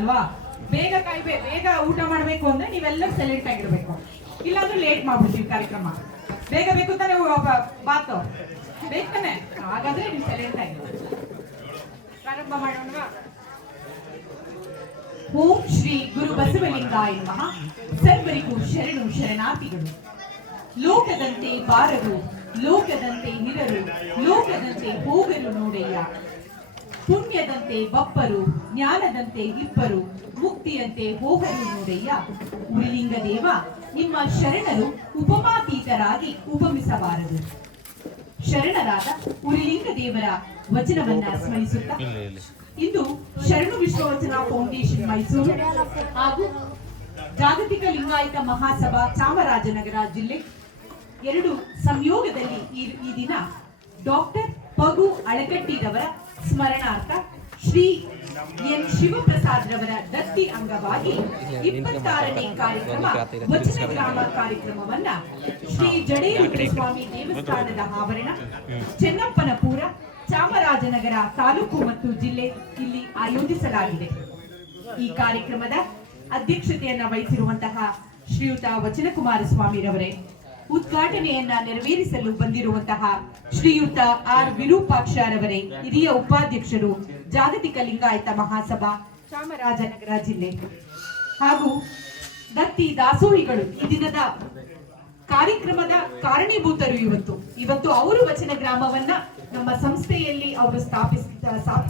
ಅಲ್ವಾ? ಬೇಗ ಬೇಗ ಊಟ ಮಾಡಬೇಕು ಅಂದ್ರೆ ನೀವೆಲ್ಲರೂ ಸೈಲೆಂಟ್ ಆಗಿರ್ಬೇಕು, ಇಲ್ಲಾಂದ್ರೆ ಲೇಟ್ ಮಾಡ್ಬಿಡ್ತೀವಿ ಕಾರ್ಯಕ್ರಮ. ಬೇಗ ಬೇಕು ತಾನೆ ಬಾತು ಬೇಕತಾನೆ, ಹಾಗಾದ್ರೆ ನೀವು ಸೈಲೆಂಟ್ ಆಗಿ ಪ್ರಾರಂಭ ಮಾಡೋಣ. ಓಂ ಶ್ರೀ ಗುರು ಬಸವಲಿಂಗಾಯ ನಮಃ. ಸರ್ವರಿಗೂ ಶರಣು ಶರಣಾರ್ಥಿಗಳು. ಲೋಕದಂತೆ ಬಾರರು, ಲೋಕದಂತೆ ಹಿರರು, ಲೋಕದಂತೆ ಹೋಗರು ನೋಡಯ್ಯ. ಪುಣ್ಯದಂತೆ ಬಪ್ಪರು, ಜ್ಞಾನದಂತೆ ಇಬ್ಬರು, ಮುಕ್ತಿಯಂತೆ ಹೋಗರು ನೋಡಯ್ಯ. ಉರಿಲಿಂಗ ದೇವ, ನಿಮ್ಮ ಶರಣರು ಉಪಮಾತೀತರಾಗಿ ಉಪಮಿಸಬಾರದು. ಶರಣರಾದ ಉರಿಲಿಂಗ ದೇವರ ವಚನವನ್ನ ಸ್ಮರಿಸುತ್ತಾ ಇಂದು ಶರಣು ವಿಶ್ವವಚನ ಫೌಂಡೇಶನ್ ಮೈಸೂರು ಹಾಗೂ ಜಾಗತಿಕ ಲಿಂಗಾಯತ ಮಹಾಸಭಾ ಚಾಮರಾಜನಗರ ಜಿಲ್ಲೆ ಎರಡು ಸಂಯೋಗದಲ್ಲಿ ಈ ದಿನ ಡಾಕ್ಟರ್ ಪಗು ಅಳಗಟ್ಟಿರವರ ಸ್ಮರಣಾರ್ಥ ಶ್ರೀ ಎನ್ ಶಿವಪ್ರಸಾದ್ ರವರ ದತ್ತಿ ಅಂಗವಾಗಿ 26ನೇ ಕಾರ್ಯಕ್ರಮ ವಚನ ಗ್ರಾಮ ಕಾರ್ಯಕ್ರಮವನ್ನ ಶ್ರೀ ಜಡೇರುದ್ರ ಸ್ವಾಮಿ ದೇವಸ್ಥಾನದ ಆವರಣ, ಚೆನ್ನಪ್ಪನಪುರ, ಚಾಮರಾಜನಗರ ತಾಲೂಕು ಮತ್ತು ಜಿಲ್ಲೆ ಇಲ್ಲಿ ಆಯೋಜಿಸಲಾಗಿದೆ. ಈ ಕಾರ್ಯಕ್ರಮದ ಅಧ್ಯಕ್ಷತೆಯನ್ನ ವಹಿಸಿರುವಂತಹ ಶ್ರೀಯುತ ವಚನಕುಮಾರ ಸ್ವಾಮಿರವರೇ, ಉದ್ಘಾಟನೆಯನ್ನ ನೆರವೇರಿಸಲು ಬಂದಿರುವಂತಹ ಶ್ರೀಯುತ ಆರ್ ವಿರೂಪಾಕ್ಷರವರೇ, ಹಿರಿಯ ಉಪಾಧ್ಯಕ್ಷರು, ಜಾಗತಿಕ ಲಿಂಗಾಯತ ಮಹಾಸಭಾ ಚಾಮರಾಜನಗರ ಜಿಲ್ಲೆ, ಹಾಗೂ ದತ್ತಿ ದಾಸೋಹಿಗಳು ಈ ದಿನದ ಕಾರ್ಯಕ್ರಮದ ಕಾರಣೀಭೂತರು. ಇವತ್ತು ಅವರು ವಚನ ಗ್ರಾಮವನ್ನ ನಮ್ಮ ಸಂಸ್ಥೆಯಲ್ಲಿ ಅವರು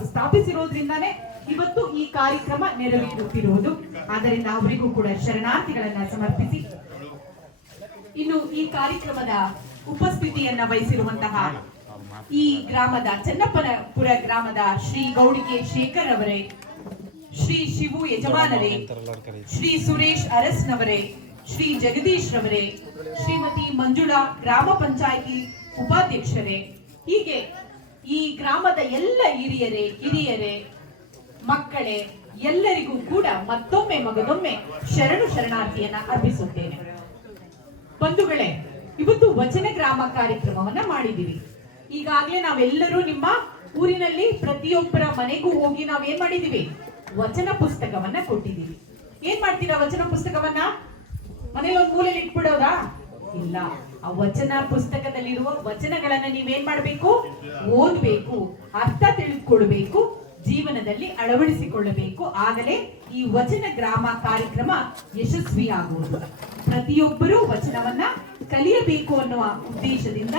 ಸ್ಥಾಪಿಸಿರೋದ್ರಿಂದಾನೇ ಇವತ್ತು ಈ ಕಾರ್ಯಕ್ರಮ ನೆರವೇರುತ್ತಿರುವುದು. ಆದ್ದರಿಂದ ಅವರಿಗೂ ಕೂಡ ಶರಣಾರ್ಥಿಗಳನ್ನ ಸಮರ್ಪಿಸಿ, ಇನ್ನು ಈ ಕಾರ್ಯಕ್ರಮದ ಉಪಸ್ಥಿತಿಯನ್ನ ವಹಿಸಿರುವಂತಹ ಈ ಗ್ರಾಮದ ಚೆನ್ನಪ್ಪನಪುರ ಗ್ರಾಮದ ಶ್ರೀ ಗೌಡಿಕೆ ಶೇಖರ್ ಅವರೇ, ಶ್ರೀ ಶಿವು ಯಜಮಾನರೇ, ಶ್ರೀ ಸುರೇಶ್ ಅರಸ್ನವರೇ, ಶ್ರೀ ಜಗದೀಶ್ ರವರೇ, ಶ್ರೀಮತಿ ಮಂಜುಳಾ ಗ್ರಾಮ ಪಂಚಾಯಿತಿ ಉಪಾಧ್ಯಕ್ಷರೇ, ಹೀಗೆ ಈ ಗ್ರಾಮದ ಎಲ್ಲ ಹಿರಿಯರೇ ಮಕ್ಕಳೇ ಎಲ್ಲರಿಗೂ ಕೂಡ ಮತ್ತೊಮ್ಮೆ ಮಗದೊಮ್ಮೆ ಶರಣು ಶರಣಾರ್ಥಿಯನ್ನ ಅರ್ಪಿಸುತ್ತೇನೆ. ಬಂಧುಗಳೇ, ಇವತ್ತು ವಚನ ಗ್ರಾಮ ಕಾರ್ಯಕ್ರಮವನ್ನ ಮಾಡಿದೀವಿ. ಈಗಾಗಲೇ ನಾವೆಲ್ಲರೂ ನಿಮ್ಮ ಊರಿನಲ್ಲಿ ಪ್ರತಿಯೊಬ್ಬರ ಮನೆಗೂ ಹೋಗಿ ನಾವೇನ್ ಮಾಡಿದೀವಿ, ವಚನ ಪುಸ್ತಕವನ್ನ ಕೊಟ್ಟಿದ್ದೀವಿ. ಏನ್ ಮಾಡ್ತೀರಾ? ವಚನ ಪುಸ್ತಕವನ್ನ ಮನೇಲಿ ಒಂದು ಮೂಲೆಯಲ್ಲಿ ಇಟ್ಬಿಡೋದಾ? ಇಲ್ಲ. ಆ ವಚನ ಪುಸ್ತಕದಲ್ಲಿರುವ ವಚನಗಳನ್ನ ನೀವೇನ್ ಮಾಡ್ಬೇಕು? ಓದ್ಬೇಕು, ಅರ್ಥ ತಿಳಿದುಕೊಳ್ಬೇಕು, ಜೀವನದಲ್ಲಿ ಅಳವಡಿಸಿಕೊಳ್ಳಬೇಕು. ಆಗಲೇ ಈ ವಚನ ಗ್ರಾಮ ಕಾರ್ಯಕ್ರಮ ಯಶಸ್ವಿ ಆಗುವುದು. ಪ್ರತಿಯೊಬ್ಬರೂ ವಚನವನ್ನ ಕಲಿಯಬೇಕು ಅನ್ನುವ ಉದ್ದೇಶದಿಂದ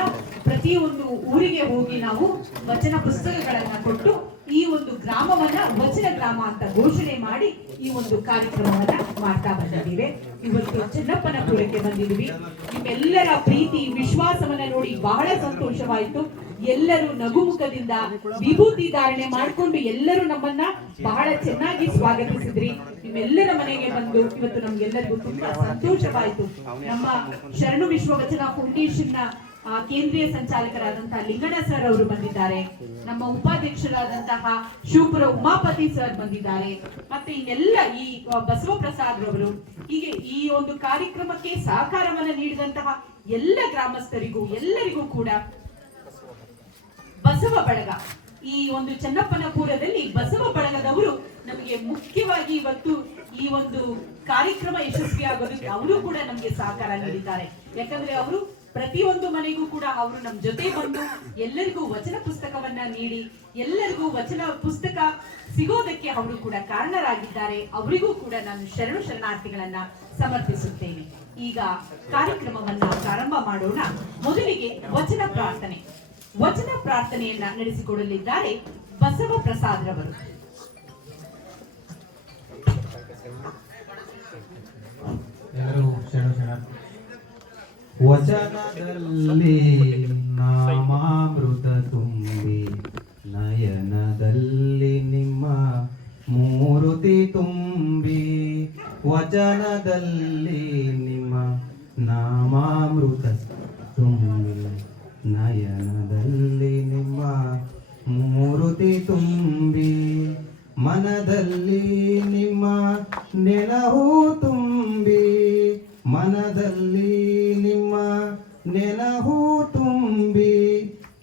ಪ್ರತಿಯೊಂದು ಊರಿಗೆ ಹೋಗಿ ನಾವು ವಚನ ಪುಸ್ತಕಗಳನ್ನ ಕೊಟ್ಟು ಈ ಒಂದು ಗ್ರಾಮವನ್ನ ವಚನ ಗ್ರಾಮ ಅಂತ ಘೋಷಣೆ ಮಾಡಿ ಈ ಒಂದು ಕಾರ್ಯಕ್ರಮವನ್ನ ಮಾಡ್ತಾ ಬಂದಿದ್ದೀವಿ. ಇವತ್ತು ಚೆನ್ನಪ್ಪನಪುರಕ್ಕೆ ಬಂದಿದ್ದೀವಿ. ನಿಮ್ಮೆಲ್ಲರ ಪ್ರೀತಿ ವಿಶ್ವಾಸವನ್ನ ನೋಡಿ ಬಹಳ ಸಂತೋಷವಾಯಿತು. ಎಲ್ಲರೂ ನಗುಮುಖದಿಂದ ವಿಭೂತಿ ಧಾರಣೆ ಮಾಡಿಕೊಂಡು ಎಲ್ಲರೂ ನಮ್ಮನ್ನ ಬಹಳ ಚೆನ್ನಾಗಿ ಸ್ವಾಗತಿಸಿದ್ರಿ. ನಿಮ್ಮೆಲ್ಲರ ಮನೆಗೆ ಬಂದು ಇವತ್ತು ನಮ್ಗೆಲ್ಲರಿಗೂ ತುಂಬಾ ಸಂತೋಷವಾಯಿತು. ನಮ್ಮ ಶರಣು ವಿಶ್ವವಚನ ಫೌಂಡೇಶನ್ ನ ಕೇಂದ್ರೀಯ ಸಂಚಾಲಕರಾದಂತಹ ಲಿಂಗಣ್ಣ ಸರ್ ಅವರು ಬಂದಿದ್ದಾರೆ. ನಮ್ಮ ಉಪಾಧ್ಯಕ್ಷರಾದಂತಹ ಶಿವಪುರ ಉಮಾಪತಿ ಸರ್ ಬಂದಿದ್ದಾರೆ. ಮತ್ತೆ ಇನ್ನೆಲ್ಲ ಈ ಬಸವಪ್ರಸಾದ್ ರವರು, ಹೀಗೆ ಈ ಒಂದು ಕಾರ್ಯಕ್ರಮಕ್ಕೆ ಸಹಕಾರವನ್ನ ನೀಡಿದಂತಹ ಎಲ್ಲ ಗ್ರಾಮಸ್ಥರಿಗೂ ಎಲ್ಲರಿಗೂ ಕೂಡ ಬಸವ ಬಳಗ, ಈ ಒಂದು ಚೆನ್ನಪ್ಪನಪುರದಲ್ಲಿ ಬಸವ ಬಳಗದವರು ನಮಗೆ ಮುಖ್ಯವಾಗಿ ಇವತ್ತು ಈ ಒಂದು ಕಾರ್ಯಕ್ರಮ ಯಶಸ್ವಿ ಆಗೋದಕ್ಕೆ ಅವರು ಕೂಡ ನಮಗೆ ಸಹಕಾರ ನೀಡಿದ್ದಾರೆ. ಯಾಕಂದ್ರೆ ಅವರು ಪ್ರತಿಯೊಂದು ಮನೆಗೂ ಕೂಡ ಅವರು ನಮ್ಮ ಜೊತೆ ಬಂದು ಎಲ್ಲರಿಗೂ ವಚನ ಪುಸ್ತಕವನ್ನ ನೀಡಿ ಎಲ್ಲರಿಗೂ ವಚನ ಪುಸ್ತಕ ಸಿಗೋದಕ್ಕೆ ಅವರು ಕೂಡ ಕಾರಣರಾಗಿದ್ದಾರೆ. ಅವರಿಗೂ ಕೂಡ ನಾನು ಶರಣು ಶರಣಾರ್ಥಿಗಳನ್ನ ಸಮರ್ಪಿಸುತ್ತೇನೆ. ಈಗ ಕಾರ್ಯಕ್ರಮವನ್ನ ಪ್ರಾರಂಭ ಮಾಡೋಣ. ಮೊದಲಿಗೆ ವಚನ ಪ್ರಾರ್ಥನೆಯನ್ನ ನಡೆಸಿಕೊಡಲಿದ್ದಾರೆ ಬಸವ ಪ್ರಸಾದ್ ರವರು. ವಚನದಲ್ಲಿ ನಾಮಾಮೃತ ತುಂಬಿ ನಯನದಲ್ಲಿ ನಿಮ್ಮ ಮೂರುತಿ ತುಂಬಿ, ವಚನದಲ್ಲಿ ನಿಮ್ಮ ನಾಮಾಮೃತ ತುಂಬಿ ನಯನದಲ್ಲಿ ನಿಮ್ಮ ಮೂರುತಿ ತುಂಬಿ, ಮನದಲ್ಲಿ ನಿಮ್ಮ ನೆನಹು ತುಂಬಿ, ಮನದಲ್ಲಿ ನಿಮ್ಮ ನೆನಹು ತುಂಬಿ,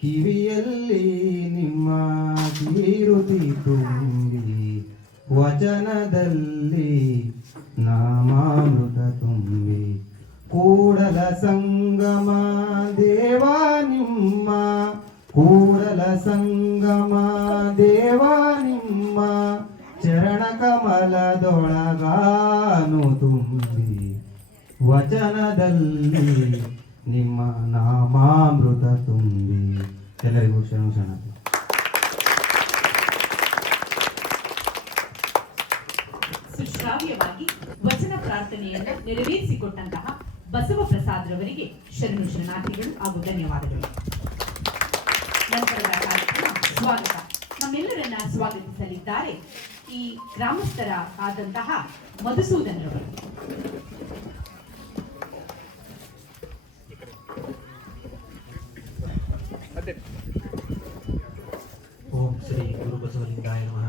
ಕಿವಿಯಲ್ಲಿ ನಿಮ್ಮ ಕೀರುತಿ ತುಂಬಿ, ವಚನದಲ್ಲಿ ನಾಮಾಮೃತ ತುಂಬಿ ಕೂಡಲ ಸಂಗಮ ದೇವ ನಿಮ್ಮ ಕೂಡಲ ಸಂಗಮ ದೇವ ನಿಮ್ಮ ಚರಣ ಕಮಲದೊಳಗಾನು ತುಂಬಿ ವಚನದಲ್ಲಿ ನಿಮ್ಮ ನಾಮಾಮೃತ ತುಂಬಿ. ಎಲ್ಲರಿಗೂ ಶರಣ. ಸುಶ್ರಾವ್ಯವಾಗಿ ವಚನ ಪ್ರಾರ್ಥನೆಯನ್ನು ನೆರವೇರಿಸಿಕೊಟ್ಟಂತಹ ಬಸವ ಪ್ರಸಾದ್ರವರಿಗೆ ಶರಣಾರ್ಥಿಗಳು ಹಾಗೂ ಧನ್ಯವಾದಗಳು. ನಂತರದ ಕಾರ್ಯಕ್ರಮ ಸ್ವಾಗತ. ನಮ್ಮೆಲ್ಲರನ್ನ ಸ್ವಾಗತಿಸಲಿದ್ದಾರೆ ಈ ಗ್ರಾಮಸ್ಥರ ಆದಂತಹ ಮಧುಸೂದನ್ ರವರು. ಓಂ ಶ್ರೀ ಗುರು ಬಸವಲಿಂಗಾಯ ನಮಃ.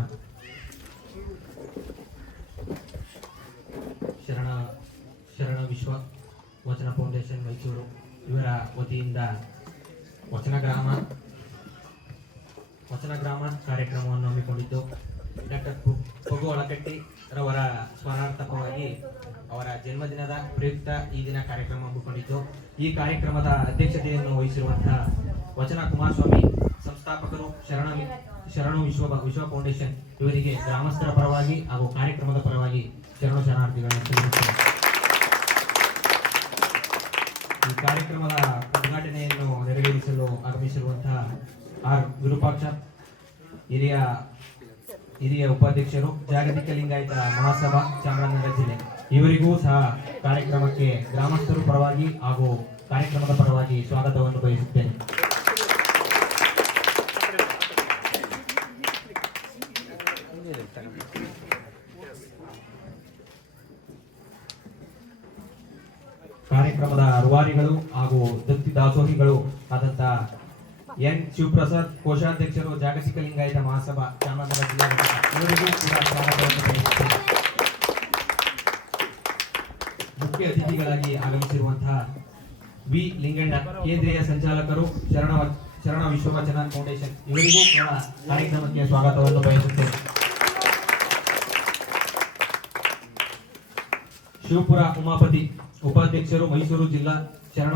ಶರಣ ವಿಶ್ವ ವಚನ ಫೌಂಡೇಶನ್ ಮೈಸೂರು ಇವರ ವತಿಯಿಂದ ವಚನ ಗ್ರಾಮ ಕಾರ್ಯಕ್ರಮವನ್ನು ಹಮ್ಮಿಕೊಂಡಿದ್ದು ಡಾಕ್ಟರ್ ಪಗು ಅಳಕಟ್ಟಿ ರವರ ಸ್ಮರಣಾರ್ಥಕವಾಗಿ ಅವರ ಜನ್ಮದಿನದ ಪ್ರಯುಕ್ತ ಈ ದಿನ ಕಾರ್ಯಕ್ರಮ ಹಮ್ಮಿಕೊಂಡಿದ್ದು, ಈ ಕಾರ್ಯಕ್ರಮದ ಅಧ್ಯಕ್ಷತೆಯನ್ನು ವಹಿಸಿರುವಂತಹ ವಚನ ಕುಮಾರಸ್ವಾಮಿ ಸಂಸ್ಥಾಪಕರು ಶರಣ ವಿಶ್ವ ಫೌಂಡೇಶನ್ ಇವರಿಗೆ ಗ್ರಾಮಸ್ಥರ ಪರವಾಗಿ ಹಾಗೂ ಕಾರ್ಯಕ್ರಮದ ಪರವಾಗಿ ಶರಣಾರ್ಥಿಗಳನ್ನು ಸಲ್ಲಿಸುತ್ತೇನೆ. ಈ ಕಾರ್ಯಕ್ರಮದ ಉದ್ಘಾಟನೆಯನ್ನು ನೆರವೇರಿಸಲು ಆಗಮಿಸಿರುವಂತಹ ಆರ್ ವಿರೂಪಾಕ್ಷ ಹಿರಿಯ ಉಪಾಧ್ಯಕ್ಷರು, ಜಾಗತಿಕ ಲಿಂಗಾಯತ ಮಹಾಸಭಾ ಚಾಮರಾಜನಗರ ಜಿಲ್ಲೆ, ಇವರಿಗೂ ಸಹ ಕಾರ್ಯಕ್ರಮಕ್ಕೆ ಗ್ರಾಮಸ್ಥರು ಪರವಾಗಿ ಹಾಗೂ ಕಾರ್ಯಕ್ರಮದ ಪರವಾಗಿ ಸ್ವಾಗತವನ್ನು ಬಯಸುತ್ತೇನೆ. ಕಾರ್ಯಕ್ರಮದ ರೂವಾರಿಗಳು ಹಾಗೂ ದತ್ತಿ ದಾಸೋಹಿಗಳು ಆದಂತ ಎನ್ ಶಿವಪ್ರಸಾದ್, ಕೋಶಾಧ್ಯಕ್ಷರು, ಜಾಗತಿಕ ಲಿಂಗಾಯತ ಮಹಾಸಭಾ ಚಾಮರಾಜನಗರ ಜಿಲ್ಲಾ, ಇವರಿಗೂ ಕೂಡ ಸ್ವಾಗತವನ್ನು ಬಯಸುತ್ತೇನೆ. ಮುಖ್ಯ ಅತಿಥಿಗಳಾಗಿ ಆಗಮಿಸಿರುವಂತಹ ವಿ ಲಿಂಗಣ್ಣ, ಕೇಂದ್ರೀಯ ಸಂಚಾಲಕರು, ಶರಣ ವಿಶ್ವ ವಚನ ಫೌಂಡೇಶನ್, ಇವರಿಗೂ ಕೂಡ ಕಾರ್ಯಕ್ರಮಕ್ಕೆ ಸ್ವಾಗತವನ್ನು ಬಯಸುತ್ತೇನೆ. ಶಿವಪುರ ಉಮಾಪತಿ, ಉಪಾಧ್ಯಕ್ಷರು, ಮೈಸೂರು ಜಿಲ್ಲಾ ಶರಣ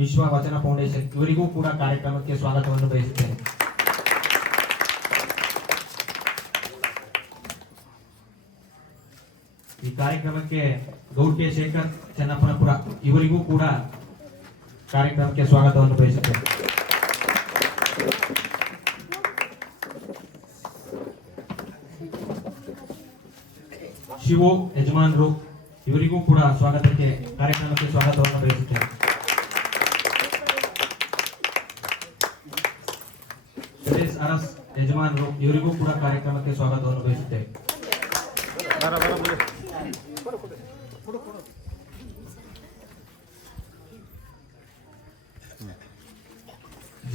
ವಿಶ್ವ ವಚನ ಫೌಂಡೇಶನ್, ಇವರಿಗೂ ಕೂಡ ಕಾರ್ಯಕ್ರಮಕ್ಕೆ ಸ್ವಾಗತವನ್ನು ಬಯಸುತ್ತೇನೆ. ಈ ಕಾರ್ಯಕ್ರಮಕ್ಕೆ ಗೌಡ್ಯ ಶೇಖರ್ ಚನ್ನಪ್ಪನಪುರ, ಇವರಿಗೂ ಕೂಡ ಕಾರ್ಯಕ್ರಮಕ್ಕೆ ಸ್ವಾಗತವನ್ನು ಬಯಸುತ್ತೇನೆ. ಶಿವು ಯಜಮಾನರು, ಇವರಿಗೂ ಕೂಡ ಕಾರ್ಯಕ್ರಮಕ್ಕೆ ಸ್ವಾಗತವನ್ನು ಬಯಸುತ್ತೇನೆ. ಅರಸ್ ಯಜಮಾನರು, ಇವರಿಗೂ ಕೂಡ ಕಾರ್ಯಕ್ರಮಕ್ಕೆ ಸ್ವಾಗತವನ್ನು ಬಯಸುತ್ತೇವೆ.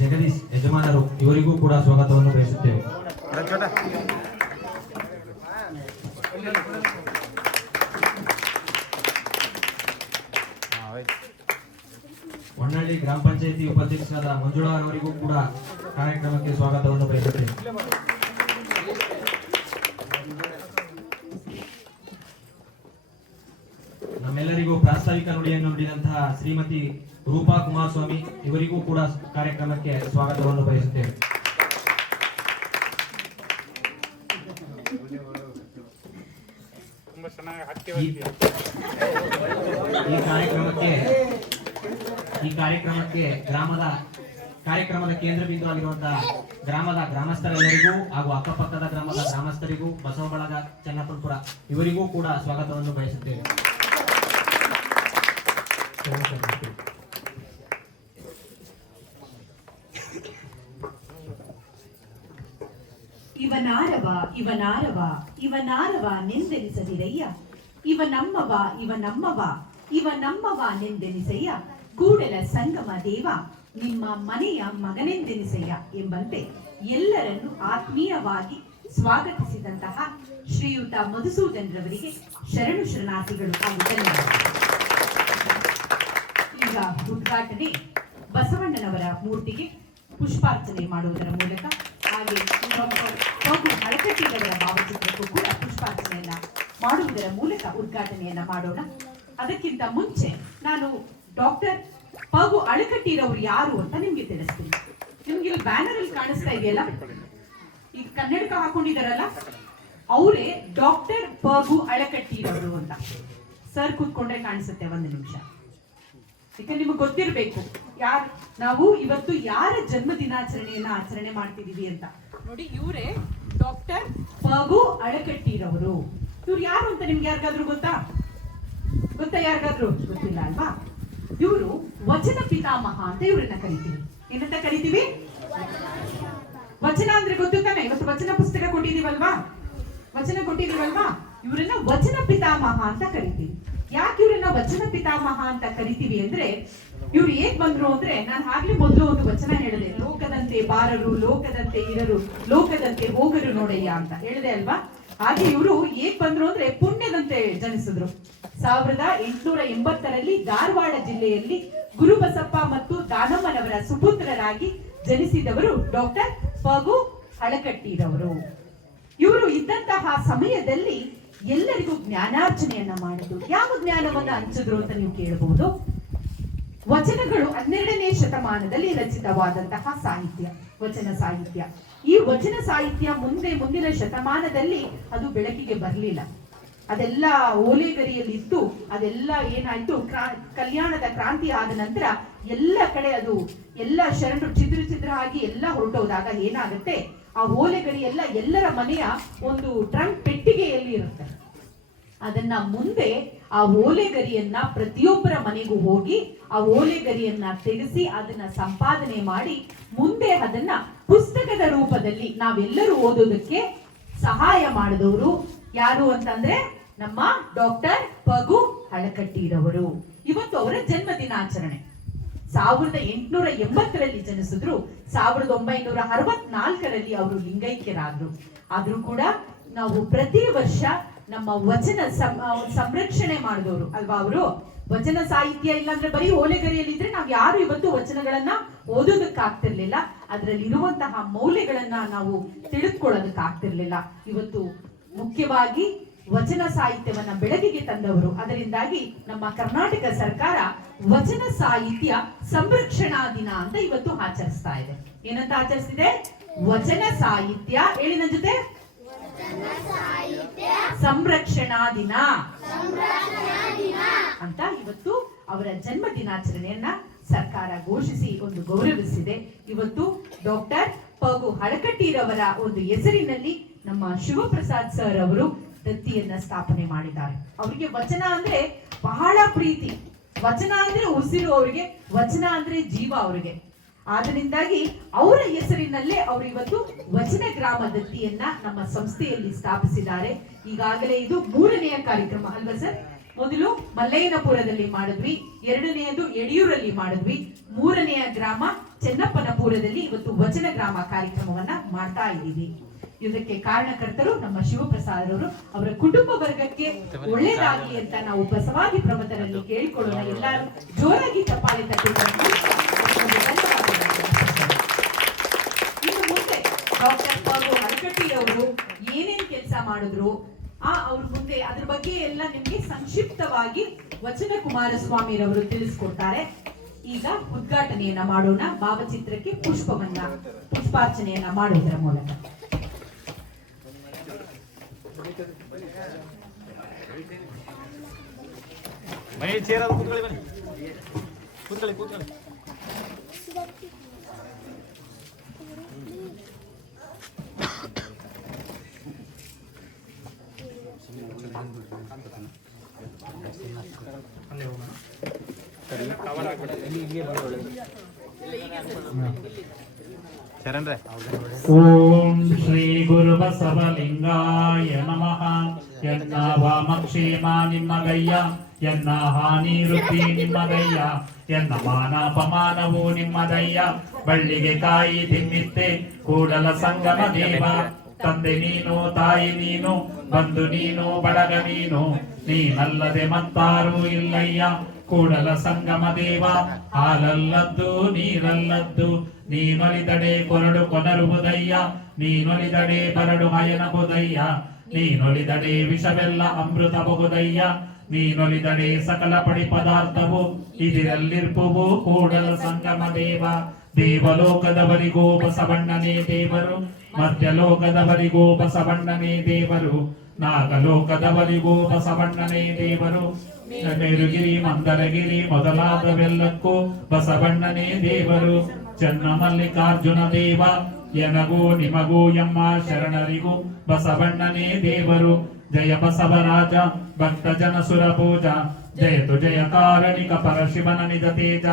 ಜಗದೀಶ್ ಯಜಮಾನರು, ಇವರಿಗೂ ಕೂಡ ಸ್ವಾಗತವನ್ನು ಬಯಸುತ್ತೇವೆ. ಹೊನ್ನಳ್ಳಿ ಗ್ರಾಮ ಪಂಚಾಯಿತಿ ಉಪಾಧ್ಯಕ್ಷರಾದ ಮಂಜುಳಾ ಅವರಿಗೂ ಕೂಡ ಕಾರ್ಯಕ್ರಮಕ್ಕೆ ಸ್ವಾಗತವನ್ನು ಬಯಸುತ್ತೇವೆ. ನಮ್ಮೆಲ್ಲರಿಗೂ ಪ್ರಾಸ್ತಾವಿಕ ನುಡಿಯನ್ನು ನುಡಿದಂತಹ ಶ್ರೀಮತಿ ರೂಪಾ ಕುಮಾರಸ್ವಾಮಿ, ಇವರಿಗೂ ಕೂಡ ಕಾರ್ಯಕ್ರಮಕ್ಕೆ ಸ್ವಾಗತವನ್ನು ಬಯಸುತ್ತೇವೆ. ಈ ಕಾರ್ಯಕ್ರಮಕ್ಕೆ ಕಾರ್ಯಕ್ರಮದ ಕೇಂದ್ರ ಬಿಂದು ಆಗಿರುವಂತಹ ಗ್ರಾಮದ ಗ್ರಾಮಸ್ಥರೆಲ್ಲರಿಗೂ ಹಾಗೂ ಅಕ್ಕಪಕ್ಕದ ಗ್ರಾಮದ ಗ್ರಾಮಸ್ಥರಿಗೂ, ಬಸವ ಬಳಗ ಚನ್ನಪ್ಪನಪುರ, ಇವರಿಗೂ ಕೂಡ ಸ್ವಾಗತವನ್ನು ಬಯಸುತ್ತೇವೆ. ಇವನಾರವ ನೆಂದೆನಿಸದಿರಯ್ಯ, ಇವನಮ್ಮವ ನೆಂದೆನಿಸಯ್ಯ, ಕೂಡಲ ಸಂಗಮ ದೇವ ನಿಮ್ಮ ಮನೆಯ ಮಗನೆಂದೆನಿಸಯ್ಯ ಎಂಬಂತೆ ಎಲ್ಲರನ್ನು ಆತ್ಮೀಯವಾಗಿ ಸ್ವಾಗತಿಸಿದಂತಹ ಶ್ರೀಯುತ ಮಧುಸೂದನ್ ರವರಿಗೆ ಶರಣಾರ್ಥಿಗಳು ಹಾಗೂ ಧನ್ಯವಾದಗಳು. ಈಗ ಉದ್ಘಾಟನೆ ಬಸವಣ್ಣನವರ ಮೂರ್ತಿಗೆ ಪುಷ್ಪಾರ್ಚನೆ ಮಾಡುವುದರ ಮೂಲಕ ಹಾಗೆ ಪಗು ಹಳಕಟ್ಟಿಯವರ ಭಾವಚಿತ್ರಕ್ಕೂ ಕೂಡ ಪುಷ್ಪಾರ್ಚನೆಯನ್ನ ಮಾಡುವುದರ ಮೂಲಕ ಉದ್ಘಾಟನೆಯನ್ನ ಮಾಡೋಣ. ಅದಕ್ಕಿಂತ ಮುಂಚೆ ನಾನು ಡಾಕ್ಟರ್ ಪಗು ಅಳಕಟ್ಟಿರವರು ಯಾರು ಅಂತ ನಿಮ್ಗೆ ತಿಳಿಸ್ತೀನಿ. ನಿಮ್ಗೆ ಇಲ್ಲಿ ಬ್ಯಾನರ್ ಅಲ್ಲಿ ಕಾಣಿಸ್ತಾ ಇದೆಯಲ್ಲ, ಈಗ ಕನ್ನಡಕ ಹಾಕೊಂಡಿದಾರಲ್ಲ, ಅವರೇ ಡಾಕ್ಟರ್ ಪಗು ಅಳಕಟ್ಟಿರವರು ಅಂತ. ಸರ್ ಕೂತ್ಕೊಂಡ್ರೆ ಕಾಣಿಸುತ್ತೆ, ಒಂದು ನಿಮಿಷ. ಯಾಕಂದ್ರೆ ನಿಮಗೆ ಗೊತ್ತಿರಬೇಕು ನಾವು ಇವತ್ತು ಯಾರ ಜನ್ಮ ದಿನಾಚರಣೆಯನ್ನ ಆಚರಣೆ ಮಾಡ್ತಿದೀವಿ ಅಂತ. ನೋಡಿ, ಇವರೇ ಡಾಕ್ಟರ್ ಪಗು ಅಳಕಟ್ಟಿರವರು. ಇವ್ರು ಯಾರು ಅಂತ ನಿಮ್ಗೆ ಯಾರಿಗಾದ್ರೂ ಗೊತ್ತಾ? ಯಾರಿಗಾದ್ರೂ ಗೊತ್ತಿಲ್ಲ ಅಲ್ವಾ? ಇವರು ವಚನ ಪಿತಾಮಹ ಅಂತ ಇವ್ರನ್ನ ಕರಿತೀವಿ. ಏನಂತ ಕರಿತೀವಿ? ವಚನ ಅಂದ್ರೆ ಗೊತ್ತು ತಾನೆ? ಇವತ್ತು ವಚನ ಪುಸ್ತಕ ಕೊಟ್ಟಿದೀವಲ್ವಾ, ಇವರನ್ನ ವಚನ ಪಿತಾಮಹ ಅಂತ ಕರಿತೀವಿ. ಯಾಕೆ ಇವ್ರನ್ನ ವಚನ ಪಿತಾಮಹ ಅಂತ ಕರಿತೀವಿ ಅಂದ್ರೆ, ಇವ್ರು ಹೇಗ್ ಬಂದ್ರು ಅಂದ್ರೆ, ನಾನು ಆಗ್ಲೇ ಮೊದಲು ಒಂದು ವಚನ ಹೇಳಿದೆ, ಲೋಕದಂತೆ ಬಾರರು, ಲೋಕದಂತೆ ಇರರು, ಲೋಕದಂತೆ ಹೋಗರು ನೋಡಯ್ಯ ಅಂತ ಹೇಳಿದೆ ಅಲ್ವಾ? ಹಾಗೆ ಇವರು ಹೇಗ್ ಬಂದ್ರು ಅಂದ್ರೆ ಪುಣ್ಯದಂತೆ ಜನಿಸಿದ್ರು. 1880ರಲ್ಲಿ ಧಾರವಾಡ ಜಿಲ್ಲೆಯಲ್ಲಿ ಗುರುಬಸಪ್ಪ ಮತ್ತು ದಾನಮ್ಮನವರ ಸುಪುತ್ರರಾಗಿ ಜನಿಸಿದವರು ಡಾಕ್ಟರ್ ಪಗು ಅಳಕಟ್ಟಿರವರು. ಇವರು ಇದ್ದಂತಹ ಸಮಯದಲ್ಲಿ ಎಲ್ಲರಿಗೂ ಜ್ಞಾನಾರ್ಜನೆಯನ್ನ ಮಾಡಿದ್ರು. ಯಾವ ಜ್ಞಾನವನ್ನ ಹಂಚಿದ್ರು ಅಂತ ನೀವು ಕೇಳಬಹುದು. ವಚನಗಳು 12ನೇ ಶತಮಾನದಲ್ಲಿ ರಚಿತವಾದಂತಹ ಸಾಹಿತ್ಯ, ವಚನ ಸಾಹಿತ್ಯ. ಈ ವಚನ ಸಾಹಿತ್ಯ ಮುಂದಿನ ಶತಮಾನದಲ್ಲಿ ಅದು ಬೆಳಕಿಗೆ ಬರಲಿಲ್ಲ. ಅದೆಲ್ಲ ಓಲೆಗರಿಯಲ್ಲಿ ಇತ್ತು. ಅದೆಲ್ಲ ಏನಾಯ್ತು, ಕಲ್ಯಾಣದ ಕ್ರಾಂತಿ ಆದ ನಂತರ ಎಲ್ಲ ಕಡೆ ಅದು ಎಲ್ಲ ಶರಣರು ಚಿದ್ರ ಆಗಿ ಎಲ್ಲ ಹೊರಟೋದಾಗ ಏನಾಗುತ್ತೆ, ಆ ಓಲೆಗರಿ ಎಲ್ಲ ಎಲ್ಲರ ಮನೆಯ ಒಂದು ಟ್ರಂಕ್ ಪೆಟ್ಟಿಗೆಯಲ್ಲಿ ಇರುತ್ತೆ. ಅದನ್ನ ಮುಂದೆ ಆ ಓಲೆಗರಿಯನ್ನ ಪ್ರತಿಯೊಬ್ಬರ ಮನೆಗೂ ಹೋಗಿ ಆ ಓಲೆಗರಿಯನ್ನ ತೆಗೆಸಿ ಅದನ್ನ ಸಂಪಾದನೆ ಮಾಡಿ ಮುಂದೆ ಅದನ್ನ ಪುಸ್ತಕದ ರೂಪದಲ್ಲಿ ನಾವೆಲ್ಲರೂ ಓದೋದಕ್ಕೆ ಸಹಾಯ ಮಾಡಿದವರು ಯಾರು ಅಂತಂದ್ರೆ ನಮ್ಮ ಡಾಕ್ಟರ್ ಪಗು ಅಳಕಟ್ಟಿರವರು. ಇವತ್ತು ಅವರ ಜನ್ಮ ದಿನಾಚರಣೆ. 1880ರಲ್ಲಿ ಜನಿಸಿದ್ರು. 1964ರಲ್ಲಿ ಅವರು ಲಿಂಗೈಕ್ಯರಾದ್ರು. ಆದ್ರೂ ಕೂಡ ನಾವು ಪ್ರತಿ ವರ್ಷ ನಮ್ಮ ವಚನ ಸಂರಕ್ಷಣೆ ಮಾಡಿದವರು ಅಲ್ವಾ ಅವರು. ವಚನ ಸಾಹಿತ್ಯ ಇಲ್ಲಾಂದ್ರೆ ಬರೀ ಓಲೆಗರಿಯಲ್ಲಿ ಇದ್ರೆ ನಾವ್ ಯಾರು ಇವತ್ತು ವಚನಗಳನ್ನ ಓದೋದಕ್ಕಾಗ್ತಿರ್ಲಿಲ್ಲ. ಅದರಲ್ಲಿ ಇರುವಂತಹ ಮೌಲ್ಯಗಳನ್ನ ನಾವು ತಿಳಿದುಕೊಳ್ಳೋದಕ್ಕಾಗ್ತಿರ್ಲಿಲ್ಲ. ಇವತ್ತು ಮುಖ್ಯವಾಗಿ ವಚನ ಸಾಹಿತ್ಯವನ್ನ ಬೆಳಕಿಗೆ ತಂದವರು. ಅದರಿಂದಾಗಿ ನಮ್ಮ ಕರ್ನಾಟಕ ಸರ್ಕಾರ ವಚನ ಸಾಹಿತ್ಯ ಸಂರಕ್ಷಣಾ ದಿನ ಅಂತ ಇವತ್ತು ಆಚರಿಸ್ತಾ ಇದೆ. ಏನಂತ ಆಚರಿಸ್ತಿದೆ? ವಚನ ಸಾಹಿತ್ಯ, ಹೇಳಿ ನನ್ನ ಜೊತೆ, ಸಂರಕ್ಷಣಾ ದಿನ ಅಂತ ಇವತ್ತು ಅವರ ಜನ್ಮ ದಿನಾಚರಣೆಯನ್ನ ಸರ್ಕಾರ ಘೋಷಿಸಿ ಒಂದು ಗೌರವಿಸಿದೆ. ಇವತ್ತು ಡಾಕ್ಟರ್ ಪಗು ಅಳಕಟ್ಟಿರವರ ಒಂದು ಹೆಸರಿನಲ್ಲಿ ನಮ್ಮ ಶಿವಪ್ರಸಾದ್ ಸರ್ ಅವರು ದತ್ತಿಯನ್ನ ಸ್ಥಾಪನೆ ಮಾಡಿದ್ದಾರೆ. ಅವರಿಗೆ ವಚನ ಅಂದ್ರೆ ಬಹಳ ಪ್ರೀತಿ. ವಚನ ಅಂದ್ರೆ ಉಸಿರು ಅವರಿಗೆ, ವಚನ ಅಂದ್ರೆ ಜೀವ ಅವರಿಗೆ. ಆದ್ದರಿಂದಾಗಿ ಅವರ ಹೆಸರಿನಲ್ಲೇ ಅವರು ಇವತ್ತು ವಚನ ಗ್ರಾಮ ದತ್ತಿಯನ್ನ ನಮ್ಮ ಸಂಸ್ಥೆಯಲ್ಲಿ ಸ್ಥಾಪಿಸಿದ್ದಾರೆ. ಈಗಾಗಲೇ ಇದು 3ನೆಯ ಕಾರ್ಯಕ್ರಮ ಅಲ್ವಾ ಸರ್? ಮೊದಲು ಮಲ್ಲಯ್ಯನಪುರದಲ್ಲಿ ಮಾಡಿದ್ವಿ, 2ನೇಯದು ಯಡಿಯೂರಲ್ಲಿ ಮಾಡಿದ್ವಿ, 3ನೆಯ ಗ್ರಾಮ ಚೆನ್ನಪ್ಪನಪುರದಲ್ಲಿ ಇವತ್ತು ವಚನ ಗ್ರಾಮ ಕಾರ್ಯಕ್ರಮವನ್ನ ಮಾಡ್ತಾ ಇದ್ದೀವಿ. ಇದಕ್ಕೆ ಕಾರಣಕರ್ತರು ನಮ್ಮ ಶಿವಪ್ರಸಾದ್ ಅವರು. ಅವರ ಕುಟುಂಬ ವರ್ಗಕ್ಕೆ ಒಳ್ಳೇದಾಗಲಿ ಅಂತ ನಾವು ಬಸವಾದಿ ಪ್ರಮಥರಲ್ಲಿ ಕೇಳಿಕೊಳ್ಳೋಣ. ಎಲ್ಲರೂ ಜೋರಾಗಿ ಚಪ್ಪಾಳೆ ತಟ್ಟುತ್ತಾರೆ. ಇನ್ನು ಮುಂದೆ ಡಾಕ್ಟರ್ ಪಗು ಅಳಕಟ್ಟಿರವರು ಏನೇನ್ ಕೆಲಸ ಮಾಡಿದ್ರು ಅವ್ರ ಮುಂದೆ ಅದ್ರ ಬಗ್ಗೆ ಎಲ್ಲ ನಿಮ್ಗೆ ಸಂಕ್ಷಿಪ್ತವಾಗಿ ವಚನ ಕುಮಾರಸ್ವಾಮಿರವರು ತಿಳಿಸ್ಕೊಡ್ತಾರೆ. ಈಗ ಉದ್ಘಾಟನೆಯನ್ನ ಮಾಡೋಣ. ಭಾವಚಿತ್ರಕ್ಕೆ ಪುಷ್ಪಾರ್ಚನೆಯನ್ನ ಮಾಡುವುದರ ಮೂಲಕ. ಮನೆ ಚೇರ್ ಅದು ಕೂತ್ಕೊಳ್ಳಿ, ಬನ್ನಿ ಕೂತ್ಕೊಳ್ಳಿ. ಓಂ ಶ್ರೀ ಗುರು ಬಸವಲಿಂಗಾಯ ನಮಃ. ಎನ್ನ ವಾಮಕ್ಷೇಮ ನಿಮ್ಮಗಯ್ಯ, ಎನ್ನ ಹಾನಿ ವೃದ್ಧಿ ನಿಮ್ಮಗಯ್ಯ, ಎನ್ನ ಮಾನಾಪಮಾನವು ನಿಮ್ಮದಯ್ಯ. ಬಳ್ಳಿಗೆ ಕಾಯಿ ತಿನ್ನಿತ್ತೆ ಕೂಡಲ ಸಂಗಮ ದೇವ. ತಂದೆ ನೀನು, ತಾಯಿ ನೀನು, ಬಂಧು ನೀನು, ಬಳಗ ನೀನು, ನೀನಲ್ಲದೆ ಮತ್ತಾರೂ ಇಲ್ಲಯ್ಯ. ಕೂಡಲ ಸಂಗಮ ದೇವ, ಹಾಲಲ್ಲದ್ದು ನೀರಲ್ಲದ್ದು, ನೀನೊಲಿದಡೆ ಕೊರಡು ಕೊನರುವುದಯ್ಯ. ನೀನೊಲಿದಡೆ ಬರಡು ಹಯನ ಬುದಯ್ಯ ನೀನೊಲಿದಡೆ ವಿಷವೆಲ್ಲ ಅಮೃತ ಬಹುದಯ್ಯ ನೀನೊಲಿದಡೆ ಸಕಲ ಪಡಿ ಪದಾರ್ಥವು ಇದಿರಲ್ಲಿರ್ಪುವು ಕೂಡಲ ಸಂಗಮ ದೇವ ದೇವಲೋಕದವರಿಗೂ ಬಸವಣ್ಣನೇ ದೇವರು ಮಧ್ಯಲೋಕದವರಿಗೂ ಬಸವಣ್ಣನೇ ದೇವರು ನಾಗಲೋಕದವರಿಗೂ ಬಸವಣ್ಣನೇ ದೇವರು ಮೇರುಗಿರಿ ಮಂದರಗಿರಿ ಮೊದಲಾದವೆಲ್ಲಕ್ಕೂ ಬಸವಣ್ಣನೇ ದೇವರು ಚನ್ನಮಲ್ಲಿಕಾರ್ಜುನ ದೇವ ಎನಗೂ ನಿಮಗೂ ಎಮ್ಮ ಶರಣರಿಗೂ ಬಸವಣ್ಣನೇ ದೇವರು ಜಯ ಬಸವರಾಜ ಭಕ್ತ ಜನ ಸುರ ಪೂಜಾ ಜಯತು ಜಯ ಕಾರಣಿಕ ಪರಶಿವನ ನಿಜ ತೇಜ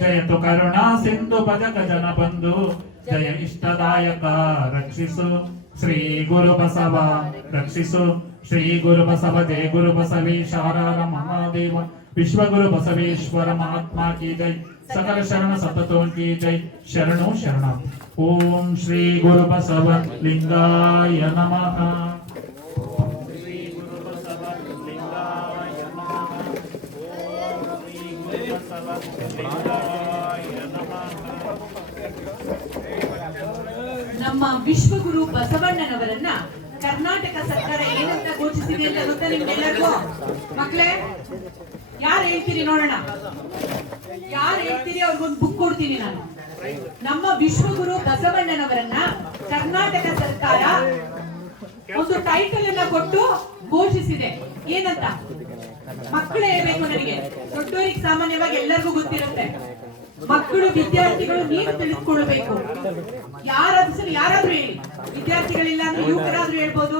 ಜಯತು ಕರುಣಾ ಸಿಂಧು ಭಜಕ ಜನ ಬಂಧು ಜಯ ಇಷ್ಟದಾಯಕ ರಕ್ಷಿಸು ಶ್ರೀ ಗುರು ಬಸವ ರಕ್ಷಿಸು ಶ್ರೀ ಗುರು ಬಸವ ಜಯ ಗುರು ಬಸವೇಶ್ವರ ಮಹಾದೇವ ವಿಶ್ವಗುರು ಬಸವೇಶ್ವರ ಮಹಾತ್ಮ ಕಿ ಜೈ सकल शरण सततों की जय शरणो शरणा ओम श्री गुरु बसव लिंगाय नमः श्री गुरु बसव लिंगाय नमः ओम श्री गुरु बसव लिंगाय नमः ನಮ್ಮ ವಿಶ್ವಗುರು ಬಸವಣ್ಣನವರನ್ನ ಕರ್ನಾಟಕ ಸರ್ಕಾರ ಏನಂತ ಘೋಷಿಸಿದೆ ಅಂತ ಗೊತ್ತಾ ನಿಮ್ಗೆಲ್ಲರಿಗೂ? ಮಕ್ಕಳೇ ಯಾರು ಹೇಳ್ತೀರಿ ನೋಡೋಣ, ಯಾರು ಹೇಳ್ತೀರಿ? ಅವ್ರಿಗೊಂದು ಬುಕ್ ಕೊಡ್ತೀನಿ ನಾನು. ನಮ್ಮ ವಿಶ್ವಗುರು ಬಸವಣ್ಣನವರನ್ನ ಕರ್ನಾಟಕ ಸರ್ಕಾರ ಒಂದು ಟೈಟಲ್ ಅನ್ನ ಕೊಟ್ಟು ಘೋಷಿಸಿದೆ. ಏನಂತ ಮಕ್ಕಳೇ ಹೇಳ್ಬೇಕು ನನಗೆ. ದೊಡ್ಡವರಿಗೆ ಸಾಮಾನ್ಯವಾಗಿ ಎಲ್ಲರಿಗೂ ಗೊತ್ತಿರುತ್ತೆ. ಮಕ್ಕಳು ವಿದ್ಯಾರ್ಥಿಗಳು ನೀವು ತಿಳಿದುಕೊಳ್ಳಬೇಕು. ಯಾರಾದ್ರೂ ಹೇಳಿ, ವಿದ್ಯಾರ್ಥಿಗಳಿಲ್ಲ ಅಂದ್ರೆ ಯುವಕರಾದ್ರೂ ಹೇಳ್ಬೋದು.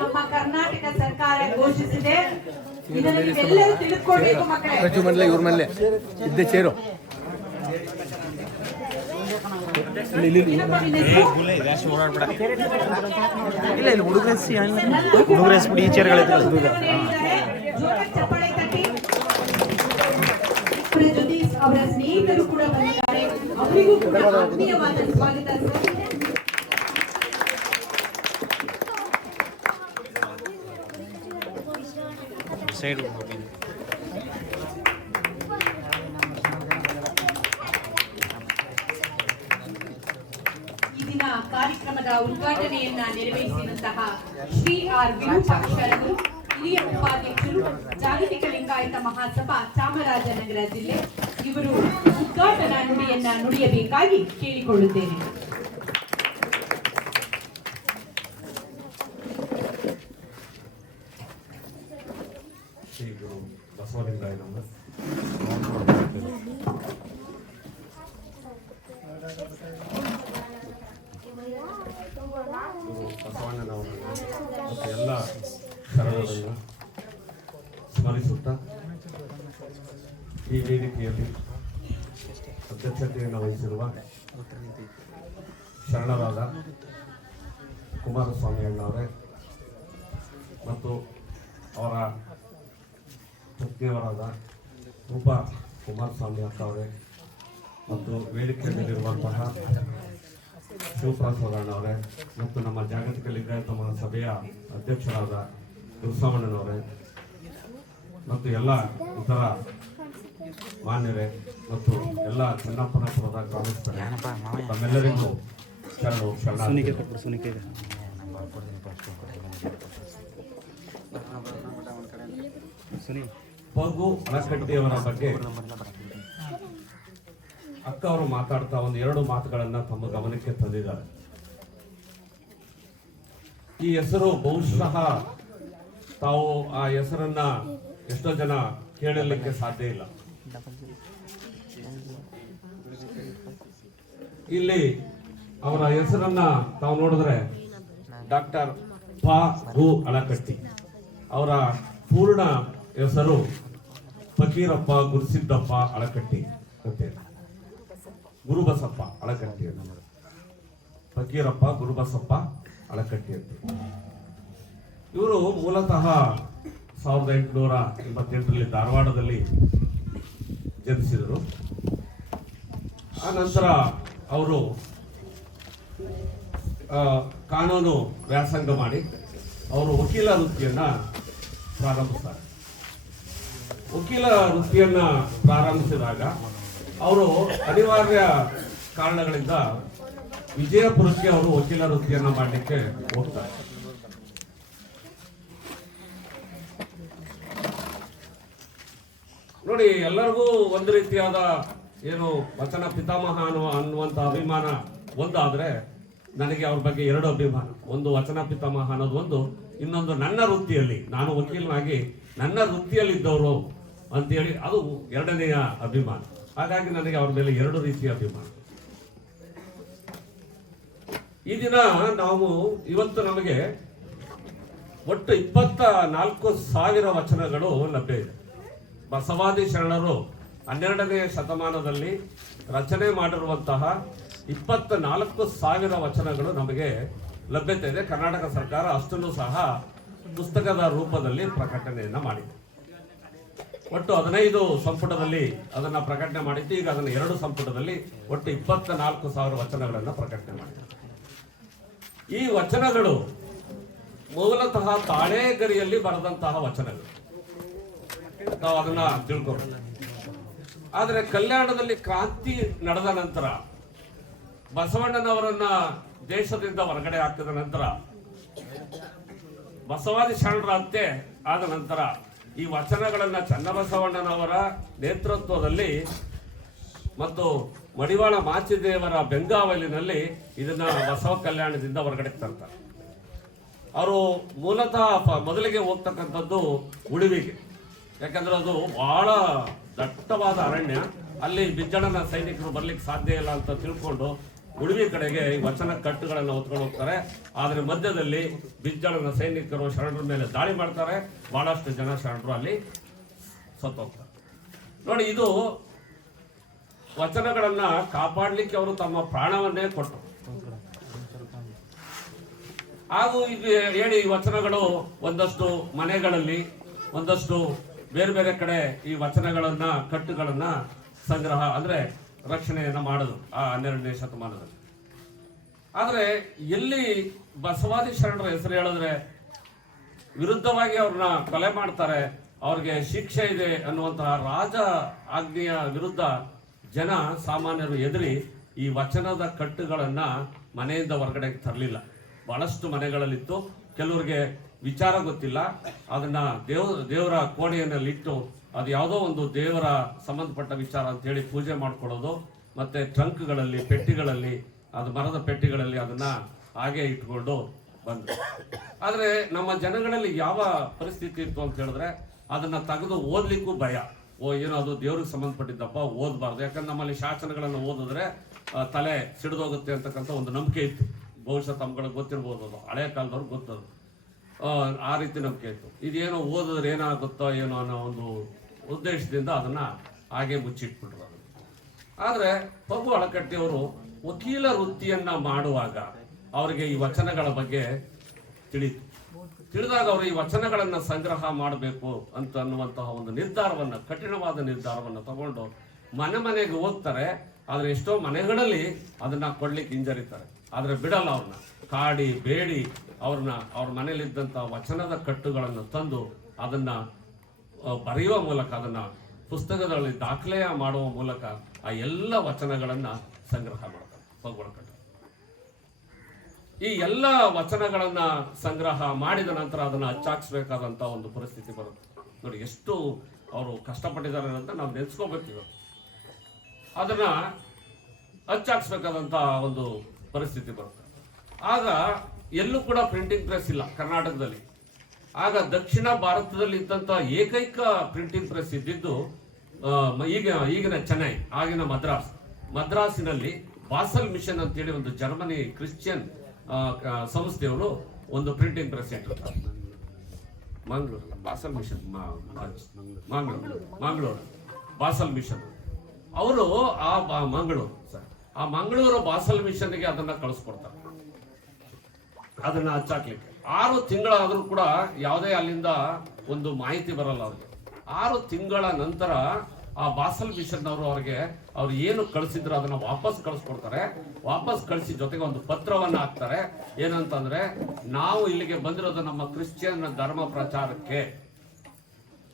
ನಮ್ಮ ಕರ್ನಾಟಕ ಸರ್ಕಾರ ಘೋಷಿಸಿದೆ. ಇದನ್ನು ನೀವೆಲ್ಲರೂ ತಿಳಿದುಕೊಳ್ಬೇಕು ಮಕ್ಕಳೇ. ಇವ್ರ ಮೇಲೆ ಇದ್ದೆ ಚೇರು ಹುಡುಗರ ಈ ಚೇರ್ಗಳಿದೆ. ಚಪ್ಪಾಳೆ ತಟ್ಟಿ. ಜೊತೆ ಅವರ ಸ್ನೇಹಿತರು ಕೂಡ ಬಂದಿದ್ದಾರೆ. ಅವರಿಗೂ ಕೂಡ ಆತ್ಮೀಯವಾದ ಸ್ವಾಗತ. ಸೈಡ್ ಕಾರ್ಯಕ್ರಮದ ಉದ್ಘಾಟನೆಯನ್ನ ನೆರವೇರಿಸಿದಂತಹ ಶ್ರೀ ಆರ್ ವಿರೂಪಾಕ್ಷರವರು, ಹಿರಿಯ ಉಪಾಧ್ಯಕ್ಷರು, ಜಾಗತಿಕ ಲಿಂಗಾಯತ ಮಹಾಸಭಾ ಚಾಮರಾಜನಗರ ಜಿಲ್ಲೆ, ಇವರು ಉದ್ಘಾಟನಾ ನುಡಿಯನ್ನ ನುಡಿಯಬೇಕಾಗಿ ಕೇಳಿಕೊಳ್ಳುತ್ತೇನೆ. ಶ್ರೀ ಗುರು ಬಸವಲಿಂಗಾಯ ನಮಃ. ಗುರು ಬಸವಣ್ಣನವರನ್ನು ಮತ್ತು ಎಲ್ಲ ಶರಣರನ್ನು ಸ್ಮರಿಸುತ್ತಾ ಈ ವೇದಿಕೆಯಲ್ಲಿ ಅಧ್ಯಕ್ಷತೆಯನ್ನು ವಹಿಸಿರುವ ಶರಣರಾದ ಕುಮಾರಸ್ವಾಮಿ ಅಣ್ಣವರೇ ಮತ್ತು ಅವರ ಪತ್ನಿಯವರಾದ ರೂಪಾ ಕುಮಾರಸ್ವಾಮಿ ಅಕ್ಕವರೇ ಮತ್ತು ವೇದಿಕೆಯಲ್ಲಿರುವಂತಹ ಶಿವಪ್ರಸಾದ್ ಅಣ್ಣವರೇ ಮತ್ತು ನಮ್ಮ ಜಾಗತಿಕ ಲಿಂಗಾಯತ ಮಹಾಸಭೆಯ ಅಧ್ಯಕ್ಷರಾದ ಗುರುಸ್ವಾಮಣ್ಣನವರೇ ಮತ್ತು ಎಲ್ಲ ಇತರ ಮಾನ್ಯರೇ ಮತ್ತು ಎಲ್ಲ ಚನ್ನಪ್ಪನಪುರದ ಗ್ರಾಮಸ್ಥರೇ, ತಮ್ಮೆಲ್ಲರಿಗೂ ಪಗು ಅಳಕಟ್ಟಿಯವರ ಬಗ್ಗೆ ಅಕ್ಕ ಅವರು ಮಾತಾಡ್ತಾ ಒಂದು ಎರಡು ಮಾತುಗಳನ್ನ ತಮ್ಮ ಗಮನಕ್ಕೆ ತಂದಿದ್ದಾರೆ. ಈ ಹೆಸರು ಬಹುಶಃ ತಾವು ಆ ಹೆಸರನ್ನ ಎಷ್ಟೋ ಜನ ಕೇಳಲಿಕ್ಕೆ ಸಾಧ್ಯ ಇಲ್ಲ. ಇಲ್ಲಿ ಅವರ ಹೆಸರನ್ನ ತಾವು ನೋಡಿದ್ರೆ ಡಾಕ್ಟರ್ ಪ.ಗು. ಅಳಕಟ್ಟಿ. ಅವರ ಪೂರ್ಣ ಹೆಸರು ಫಕೀರಪ್ಪ ಗುರುಸಿದ್ದಪ್ಪ ಅಳಕಟ್ಟಿ ಅಂತೇಳಿ, ಗುರುಬಸಪ್ಪ ಅಳಕಟ್ಟಿ ಅಂತ. ಫಕೀರಪ್ಪ ಗುರುಬಸಪ್ಪ ಅಳಕಟ್ಟಿ ಅಂತ. ಇವರು ಮೂಲತಃ 1888ರಲ್ಲಿ ಧಾರವಾಡದಲ್ಲಿ ಜನಿಸಿದರು. ಆ ನಂತರ ಅವರು ಕಾನೂನು ವ್ಯಾಸಂಗ ಮಾಡಿ ಅವರು ವಕೀಲ ವೃತ್ತಿಯನ್ನ ಪ್ರಾರಂಭಿಸ್ತಾರೆ. ವಕೀಲ ವೃತ್ತಿಯನ್ನ ಪ್ರಾರಂಭಿಸಿದಾಗ ಅವರು ಅನಿವಾರ್ಯ ಕಾರಣಗಳಿಂದ ವಿಜಯಪುರಕ್ಕೆ ಅವರು ವಕೀಲ ವೃತ್ತಿಯನ್ನ ಮಾಡಲಿಕ್ಕೆ ಹೋಗ್ತಾರೆ. ನೋಡಿ, ಎಲ್ಲರಿಗೂ ಒಂದು ರೀತಿಯಾದ ಏನು ವಚನ ಪಿತಾಮಹ ಅನ್ನುವಂತ ಅಭಿಮಾನ ಒಂದಾದ್ರೆ, ನನಗೆ ಅವ್ರ ಬಗ್ಗೆ ಎರಡು ಅಭಿಮಾನ. ಒಂದು ವಚನ ಪಿತಾಮಹ ಅನ್ನೋದು ಒಂದು, ಇನ್ನೊಂದು ನನ್ನ ವೃತ್ತಿಯಲ್ಲಿ, ನಾನು ವಕೀಲನಾಗಿ ನನ್ನ ವೃತ್ತಿಯಲ್ಲಿದ್ದವರು ಅಂತೇಳಿ ಅದು ಎರಡನೆಯ ಅಭಿಮಾನ. ಹಾಗಾಗಿ ನನಗೆ ಅವ್ರ ಮೇಲೆ ಎರಡು ರೀತಿಯ ಅಭಿಮಾನ. ಈ ದಿನ ನಾವು ಇವತ್ತು ನಮಗೆ ಒಟ್ಟು 24,000 ವಚನಗಳು ಲಭ್ಯ ಇದೆ. ಬಸವಾದಿ ಶರಣರು 12ನೇ ಶತಮಾನದಲ್ಲಿ ರಚನೆ ಮಾಡಿರುವಂತಹ 24,000 ವಚನಗಳು ನಮಗೆ ಲಭ್ಯತೆ ಇದೆ. ಕರ್ನಾಟಕ ಸರ್ಕಾರ ಅಷ್ಟನ್ನು ಸಹ ಪುಸ್ತಕದ ರೂಪದಲ್ಲಿ ಪ್ರಕಟಣೆಯನ್ನ ಮಾಡಿದೆ. ಒಟ್ಟು 15 ಸಂಪುಟದಲ್ಲಿ ಅದನ್ನ ಪ್ರಕಟಣೆ ಮಾಡಿದ್ದು. ಈಗ ಅದನ್ನು 2 ಸಂಪುಟದಲ್ಲಿ ಒಟ್ಟು 24,000 ವಚನಗಳನ್ನ ಪ್ರಕಟಣೆ ಮಾಡಿದೆ. ಈ ವಚನಗಳು ಮೂಲತಃ ತಾಳೇಗರಿಯಲ್ಲಿ ಬರೆದಂತಹ ವಚನಗಳು, ನಾವು ಅದನ್ನ ತಿಳ್ಕೋಬೇಕು. ಆದರೆ ಕಲ್ಯಾಣದಲ್ಲಿ ಕ್ರಾಂತಿ ನಡೆದ ನಂತರ, ಬಸವಣ್ಣನವರನ್ನ ದೇಶದಿಂದ ಹೊರಗಡೆ ಹಾಕಿದ ನಂತರ, ಬಸವಾದಿ ಶರಣರಂತೆ ಆದ ನಂತರ ಈ ವಚನಗಳನ್ನ ಚನ್ನಬಸವಣ್ಣನವರ ನೇತೃತ್ವದಲ್ಲಿ ಮತ್ತು ಮಡಿವಾಳ ಮಾಚಿದೇವರ ಬೆಂಗಾವಲಿನಲ್ಲಿ ಇದನ್ನ ಬಸವ ಕಲ್ಯಾಣದಿಂದ ಹೊರಗಡೆ ತರ್ತಾರೆ. ಅವರು ಮೂಲತಃ ಮೊದಲಿಗೆ ಹೋಗ್ತಕ್ಕಂಥದ್ದು ಉಳುವಿಗೆ. ಯಾಕಂದ್ರೆ ಅದು ಬಹಳ ದಟ್ಟವಾದ ಅರಣ್ಯ, ಅಲ್ಲಿ ಬಿಜ್ಜಳನ ಸೈನಿಕರು ಬರ್ಲಿಕ್ಕೆ ಸಾಧ್ಯ ಇಲ್ಲ ಅಂತ ತಿಳ್ಕೊಂಡು ಉಳುವಿ ಕಡೆಗೆ ಈ ವಚನ ಕಟ್ಟುಗಳನ್ನು ಹೊತ್ಕೊಂಡು ಹೋಗ್ತಾರೆ. ಆದ್ರೆ ಮಧ್ಯದಲ್ಲಿ ಬಿಜ್ಜಳನ ಸೈನಿಕರು ಶರಣರ ಮೇಲೆ ದಾಳಿ ಮಾಡ್ತಾರೆ. ಬಹಳಷ್ಟು ಜನ ಶರಣರು ಅಲ್ಲಿ ಸತ್ತೋಗ್ತಾರೆ. ನೋಡಿ, ಇದು ವಚನಗಳನ್ನ ಕಾಪಾಡ್ಲಿಕ್ಕೆ ಅವರು ತಮ್ಮ ಪ್ರಾಣವನ್ನೇ ಕೊಟ್ಟರು. ಹಾಗೂ ಇದು ಹೇಳಿ ಈ ವಚನಗಳು ಒಂದಷ್ಟು ಮನೆಗಳಲ್ಲಿ, ಒಂದಷ್ಟು ಬೇರೆ ಬೇರೆ ಕಡೆ ಈ ವಚನಗಳನ್ನ ಕಟ್ಟುಗಳನ್ನ ಸಂಗ್ರಹ ಅಂದ್ರೆ ರಕ್ಷಣೆಯನ್ನ ಮಾಡೋದು ಆ 12ನೇ ಶತಮಾನದಲ್ಲಿ. ಆದ್ರೆ ಎಲ್ಲಿ ಬಸವಾದಿ ಶರಣರ ಹೆಸರು ಹೇಳಿದ್ರೆ ವಿರುದ್ಧವಾಗಿ ಅವ್ರನ್ನ ಕೊಲೆ ಮಾಡ್ತಾರೆ, ಅವ್ರಿಗೆ ಶಿಕ್ಷೆ ಇದೆ ಅನ್ನುವಂತಹ ರಾಜ ಆಜ್ಞೆಯ ವಿರುದ್ಧ ಜನ ಸಾಮಾನ್ಯರು ಎದುರಿ ಈ ವಚನದ ಕಟ್ಟುಗಳನ್ನ ಮನೆಯಿಂದ ಹೊರಗಡೆ ತರಲಿಲ್ಲ. ಬಹಳಷ್ಟು ಮನೆಗಳಲ್ಲಿತ್ತು. ಕೆಲವರಿಗೆ ವಿಚಾರ ಗೊತ್ತಿಲ್ಲ, ಅದನ್ನ ದೇವರ ಕೋಣೆಯಲ್ಲಿಟ್ಟು ಅದು ಯಾವುದೋ ಒಂದು ದೇವರ ಸಂಬಂಧಪಟ್ಟ ವಿಚಾರ ಅಂತ ಹೇಳಿ ಪೂಜೆ ಮಾಡ್ಕೊಳ್ಳೋದು. ಮತ್ತೆ ಟ್ರಂಕ್ಗಳಲ್ಲಿ, ಪೆಟ್ಟಿಗಳಲ್ಲಿ, ಅದು ಮರದ ಪೆಟ್ಟಿಗಳಲ್ಲಿ ಅದನ್ನ ಹಾಗೆ ಇಟ್ಕೊಂಡು ಬಂದ್ರು. ಆದ್ರೆ ನಮ್ಮ ಜನಗಳಲ್ಲಿ ಯಾವ ಪರಿಸ್ಥಿತಿ ಇತ್ತು ಅಂತ ಹೇಳಿದ್ರೆ, ಅದನ್ನ ತೆಗೆದು ಓದ್ಲಿಕ್ಕೂ ಭಯ. ಏನೋ ಅದು ದೇವ್ರಿಗೆ ಸಂಬಂಧಪಟ್ಟಿದ್ದಪ್ಪ, ಓದಬಾರ್ದು. ಯಾಕಂದ್ರೆ ನಮ್ಮಲ್ಲಿ ಶಾಸನಗಳನ್ನು ಓದಿದ್ರೆ ತಲೆ ಸಿಡಿದೋಗುತ್ತೆ ಅಂತಕ್ಕಂಥ ಒಂದು ನಂಬಿಕೆ ಇತ್ತು. ಬಹುಶಃ ತಮ್ಗಳಿಗೆ ಗೊತ್ತಿರ್ಬೋದು, ಅದು ಹಳೆ ಕಾಲದವ್ರಿಗೆ ಗೊತ್ತದು. ಆ ರೀತಿ ನಂಬಿಕೆ ಇತ್ತು. ಇದೇನೋ ಓದಿದ್ರೆ ಏನಾಗುತ್ತೋ ಏನೋ ಅನ್ನೋ ಒಂದು ಉದ್ದೇಶದಿಂದ ಅದನ್ನ ಹಾಗೆ ಮುಚ್ಚಿಟ್ಬಿಟ್ರು. ಆದ್ರೆ ಪಗು ಅಳಕಟ್ಟಿಯವರು ವಕೀಲ ವೃತ್ತಿಯನ್ನ ಮಾಡುವಾಗ ಅವರಿಗೆ ಈ ವಚನಗಳ ಬಗ್ಗೆ ತಿಳಿದಾಗ ಅವರು ಈ ವಚನಗಳನ್ನ ಸಂಗ್ರಹ ಮಾಡಬೇಕು ಅಂತ ಅನ್ನುವಂತಹ ಒಂದು ನಿರ್ಧಾರವನ್ನ, ಕಠಿಣವಾದ ನಿರ್ಧಾರವನ್ನ ತಗೊಂಡು ಮನೆಗೆ ಹೋಗ್ತಾರೆ. ಆದ್ರೆ ಎಷ್ಟೋ ಮನೆಗಳಲ್ಲಿ ಅದನ್ನ ಕೊಡ್ಲಿಕ್ಕೆ ಹಿಂಜರಿತಾರೆ. ಆದ್ರೆ ಬಿಡಲ್ಲ, ಅವ್ರನ್ನ ಕಾಡಿ ಬೇಡಿ ಅವ್ರ ಮನೆಯಲ್ಲಿದ್ದಂತಹ ವಚನದ ಕಟ್ಟುಗಳನ್ನು ತಂದು ಅದನ್ನ ಬರೆಯುವ ಮೂಲಕ, ಅದನ್ನ ಪುಸ್ತಕದಲ್ಲಿ ದಾಖಲೆ ಮಾಡುವ ಮೂಲಕ ಆ ಎಲ್ಲ ವಚನಗಳನ್ನ ಸಂಗ್ರಹ ಮಾಡ್ತಾರೆ ಪಗುವಳಕಟ್ಟಿ. ಈ ಎಲ್ಲ ವಚನಗಳನ್ನ ಸಂಗ್ರಹ ಮಾಡಿದ ನಂತರ ಅದನ್ನ ಅಚ್ಚಾಕ್ಸ್ಬೇಕಾದಂತ ಒಂದು ಪರಿಸ್ಥಿತಿ ಬರುತ್ತೆ. ನೋಡಿ, ಎಷ್ಟು ಅವರು ಕಷ್ಟಪಟ್ಟಿದ್ದಾರೆ ಅಂತ ನಾವು ನೆನೆಸ್ಕೋಬೇಕು. ಅದನ್ನ ಅಚ್ಚಾಕ್ಸ್ಬೇಕಾದಂತ ಒಂದು ಪರಿಸ್ಥಿತಿ ಬರುತ್ತೆ. ಆಗ ಎಲ್ಲೂ ಕೂಡ ಪ್ರಿಂಟಿಂಗ್ ಪ್ರೆಸ್ ಇಲ್ಲ ಕರ್ನಾಟಕದಲ್ಲಿ. ಆಗ ದಕ್ಷಿಣ ಭಾರತದಲ್ಲಿ ಇದ್ದಂತ ಏಕೈಕ ಪ್ರಿಂಟಿಂಗ್ ಪ್ರೆಸ್ ಇದ್ದಿದ್ದು ಈಗಿನ ಚೆನ್ನೈ, ಆಗಿನ ಮದ್ರಾಸಿನಲ್ಲಿ ಬಾಸಲ್ ಮಿಷನ್ ಅಂತೇಳಿ ಒಂದು ಜರ್ಮನಿ ಕ್ರಿಶ್ಚಿಯನ್ ಸಂಸ್ಥೆಯವರು ಒಂದು ಪ್ರಿಂಟಿಂಗ್ ಪ್ರೆಸ್ ಇಟ್ಟಿರ್ತಾರೆ. Mangaluru Basel Mission, Mangaluru Basel Mission ಅವರು ಆ ಮಂಗಳೂರು ಬಾಸಲ್ ಮಿಷನ್ಗೆ ಅದನ್ನ ಕಳಿಸ್ಕೊಡ್ತಾರೆ, ಅದನ್ನ ಹಚ್ಚಾಕ್ಲಿಕ್ಕೆ. 6 ತಿಂಗಳಾದ್ರೂ ಕೂಡ ಯಾವುದೇ ಅಲ್ಲಿಂದ ಒಂದು ಮಾಹಿತಿ ಬರಲ್ಲ ಅವ್ರಿಗೆ. 6 ತಿಂಗಳ ನಂತರ ಆ ಬಾಸಲ್ ಮಿಷನ್ ಅವರು ಅವ್ರು ಏನು ಕಳಿಸಿದ್ರು ಅದನ್ನ ವಾಪಸ್ ಕಳಿಸ್ಕೊಡ್ತಾರೆ. ವಾಪಸ್ ಕಳಿಸಿ ಜೊತೆಗೆ ಒಂದು ಪತ್ರವನ್ನ ಹಾಕ್ತಾರೆ. ಏನಂತಂದ್ರೆ, ನಾವು ಇಲ್ಲಿಗೆ ಬಂದಿರೋದು ನಮ್ಮ ಕ್ರಿಶ್ಚಿಯನ್ ಧರ್ಮ ಪ್ರಚಾರಕ್ಕೆ.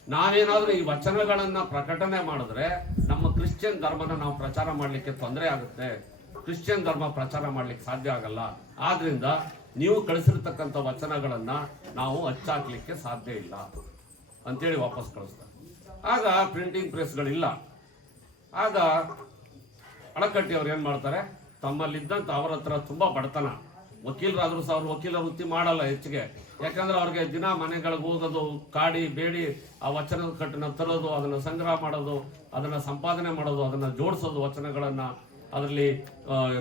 ನಾವೇನಾದ್ರೂ ಈ ವಚನಗಳನ್ನ ಪ್ರಕಟಣೆ ಮಾಡಿದ್ರೆ ನಮ್ಮ ಕ್ರಿಶ್ಚಿಯನ್ ಧರ್ಮನ ನಾವು ಪ್ರಚಾರ ಮಾಡಲಿಕ್ಕೆ ತೊಂದರೆ ಆಗುತ್ತೆ, ಕ್ರಿಶ್ಚಿಯನ್ ಧರ್ಮ ಪ್ರಚಾರ ಮಾಡ್ಲಿಕ್ಕೆ ಸಾಧ್ಯ ಆಗಲ್ಲ, ಆದ್ರಿಂದ ನೀವು ಕಳಿಸಿರ್ತಕ್ಕಂಥ ವಚನಗಳನ್ನ ನಾವು ಹಚ್ಚಾಕ್ಲಿಕ್ಕೆ ಸಾಧ್ಯ ಇಲ್ಲ ಅಂತೇಳಿ ವಾಪಸ್ ಕಳಿಸ್ತಾರೆ. ಆಗ ಪ್ರಿಂಟಿಂಗ್ ಪ್ರೆಸ್ಗಳಿಲ್ಲ. ಆಗ ಅಳಕಟ್ಟಿ ಅವ್ರು ಏನ್ ಮಾಡ್ತಾರೆ, ತಮ್ಮಲ್ಲಿದ್ದಂತ ಅವರ ಹತ್ರ ತುಂಬಾ ಬಡತನ, ವಕೀಲರಾದ್ರೂ ಸಹ ಅವ್ರು ವಕೀಲ ವೃತ್ತಿ ಮಾಡಲ್ಲ ಹೆಚ್ಚಿಗೆ, ಯಾಕಂದ್ರೆ ಅವ್ರಿಗೆ ದಿನ ಮನೆಗಳಿಗೆ ಹೋಗೋದು, ಕಾಡಿ ಬೇಡಿ ಆ ವಚನದ ಕಟ್ಟನ್ನ ತರೋದು, ಅದನ್ನ ಸಂಗ್ರಹ ಮಾಡೋದು, ಅದನ್ನ ಸಂಪಾದನೆ ಮಾಡೋದು, ಅದನ್ನ ಜೋಡಿಸೋದು, ವಚನಗಳನ್ನ ಅದರಲ್ಲಿ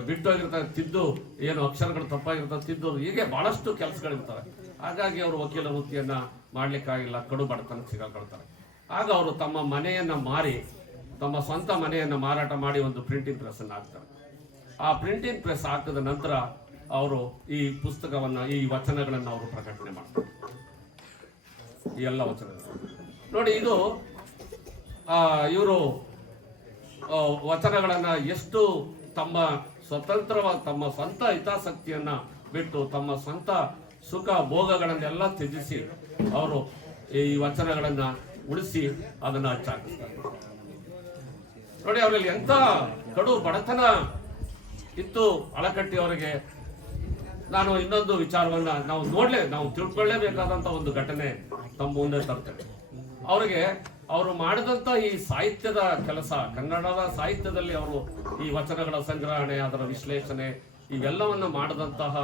ಬಿಟ್ಟೋಗಿರ್ತಾರೆ, ತಿದ್ದು ಏನು ಅಕ್ಷರಗಳು ತಪ್ಪಾಗಿರ್ತಾರೆ ತಿದ್ದೋದು, ಹೀಗೆ ಬಹಳಷ್ಟು ಕೆಲಸಗಳಿರ್ತವೆ. ಹಾಗಾಗಿ ಅವರು ವಕೀಲ ವೃತ್ತಿಯನ್ನ ಮಾಡ್ಲಿಕ್ಕಾಗಿಲ್ಲ, ಕಡು ಬಡತನಕ್ಕೆ ಸಿಗಾಕೊಳ್ತಾರೆ. ಆಗ ಅವರು ತಮ್ಮ ಮನೆಯನ್ನ ಮಾರಿ, ತಮ್ಮ ಸ್ವಂತ ಮನೆಯನ್ನ ಮಾರಾಟ ಮಾಡಿ ಒಂದು ಪ್ರಿಂಟಿಂಗ್ ಪ್ರೆಸ್ ಅನ್ನು ಹಾಕ್ತಾರೆ. ಆ ಪ್ರಿಂಟಿಂಗ್ ಪ್ರೆಸ್ ಹಾಕಿದ ನಂತರ ಅವರು ಈ ಪುಸ್ತಕವನ್ನ, ಈ ವಚನಗಳನ್ನ ಅವರು ಪ್ರಕಟಣೆ ಮಾಡ್ತಾರೆ. ಈ ಎಲ್ಲ ವಚನಗಳು ನೋಡಿ, ಇದು ಇವರು ವಚನಗಳನ್ನ ಎಷ್ಟು ತಮ್ಮ ಸ್ವತಂತ್ರವಾದ ತಮ್ಮ ಸ್ವಂತ ಹಿತಾಸಕ್ತಿಯನ್ನ ಬಿಟ್ಟು ತಮ್ಮ ಸ್ವಂತ ಸುಖ ಭೋಗಗಳನ್ನೆಲ್ಲ ತ್ಯಜಿಸಿ ಅವರು ಈ ವಚನಗಳನ್ನ ಉಳಿಸಿ ಅದನ್ನ ಹಚ್ಚಾಕಿಸ್ತಾರೆ. ನೋಡಿ, ಅವರಲ್ಲಿ ಎಂತ ಕಡು ಬಡತನ ಇತ್ತು ಅಳಕಟ್ಟಿ ಅವರಿಗೆ. ನಾನು ಇನ್ನೊಂದು ವಿಚಾರವನ್ನ ನಾವು ತಿಳ್ಕೊಳ್ಳೇಬೇಕಾದಂತ ಒಂದು ಘಟನೆ ತಮ್ಮ ಮುಂದೆ ತರ್ತೇನೆ. ಅವರು ಮಾಡಿದಂತ ಈ ಸಾಹಿತ್ಯದ ಕೆಲಸ, ಕನ್ನಡದ ಸಾಹಿತ್ಯದಲ್ಲಿ ಅವರು ಈ ವಚನಗಳ ಸಂಗ್ರಹಣೆ, ಅದರ ವಿಶ್ಲೇಷಣೆ, ಇವೆಲ್ಲವನ್ನ ಮಾಡಿದಂತಹ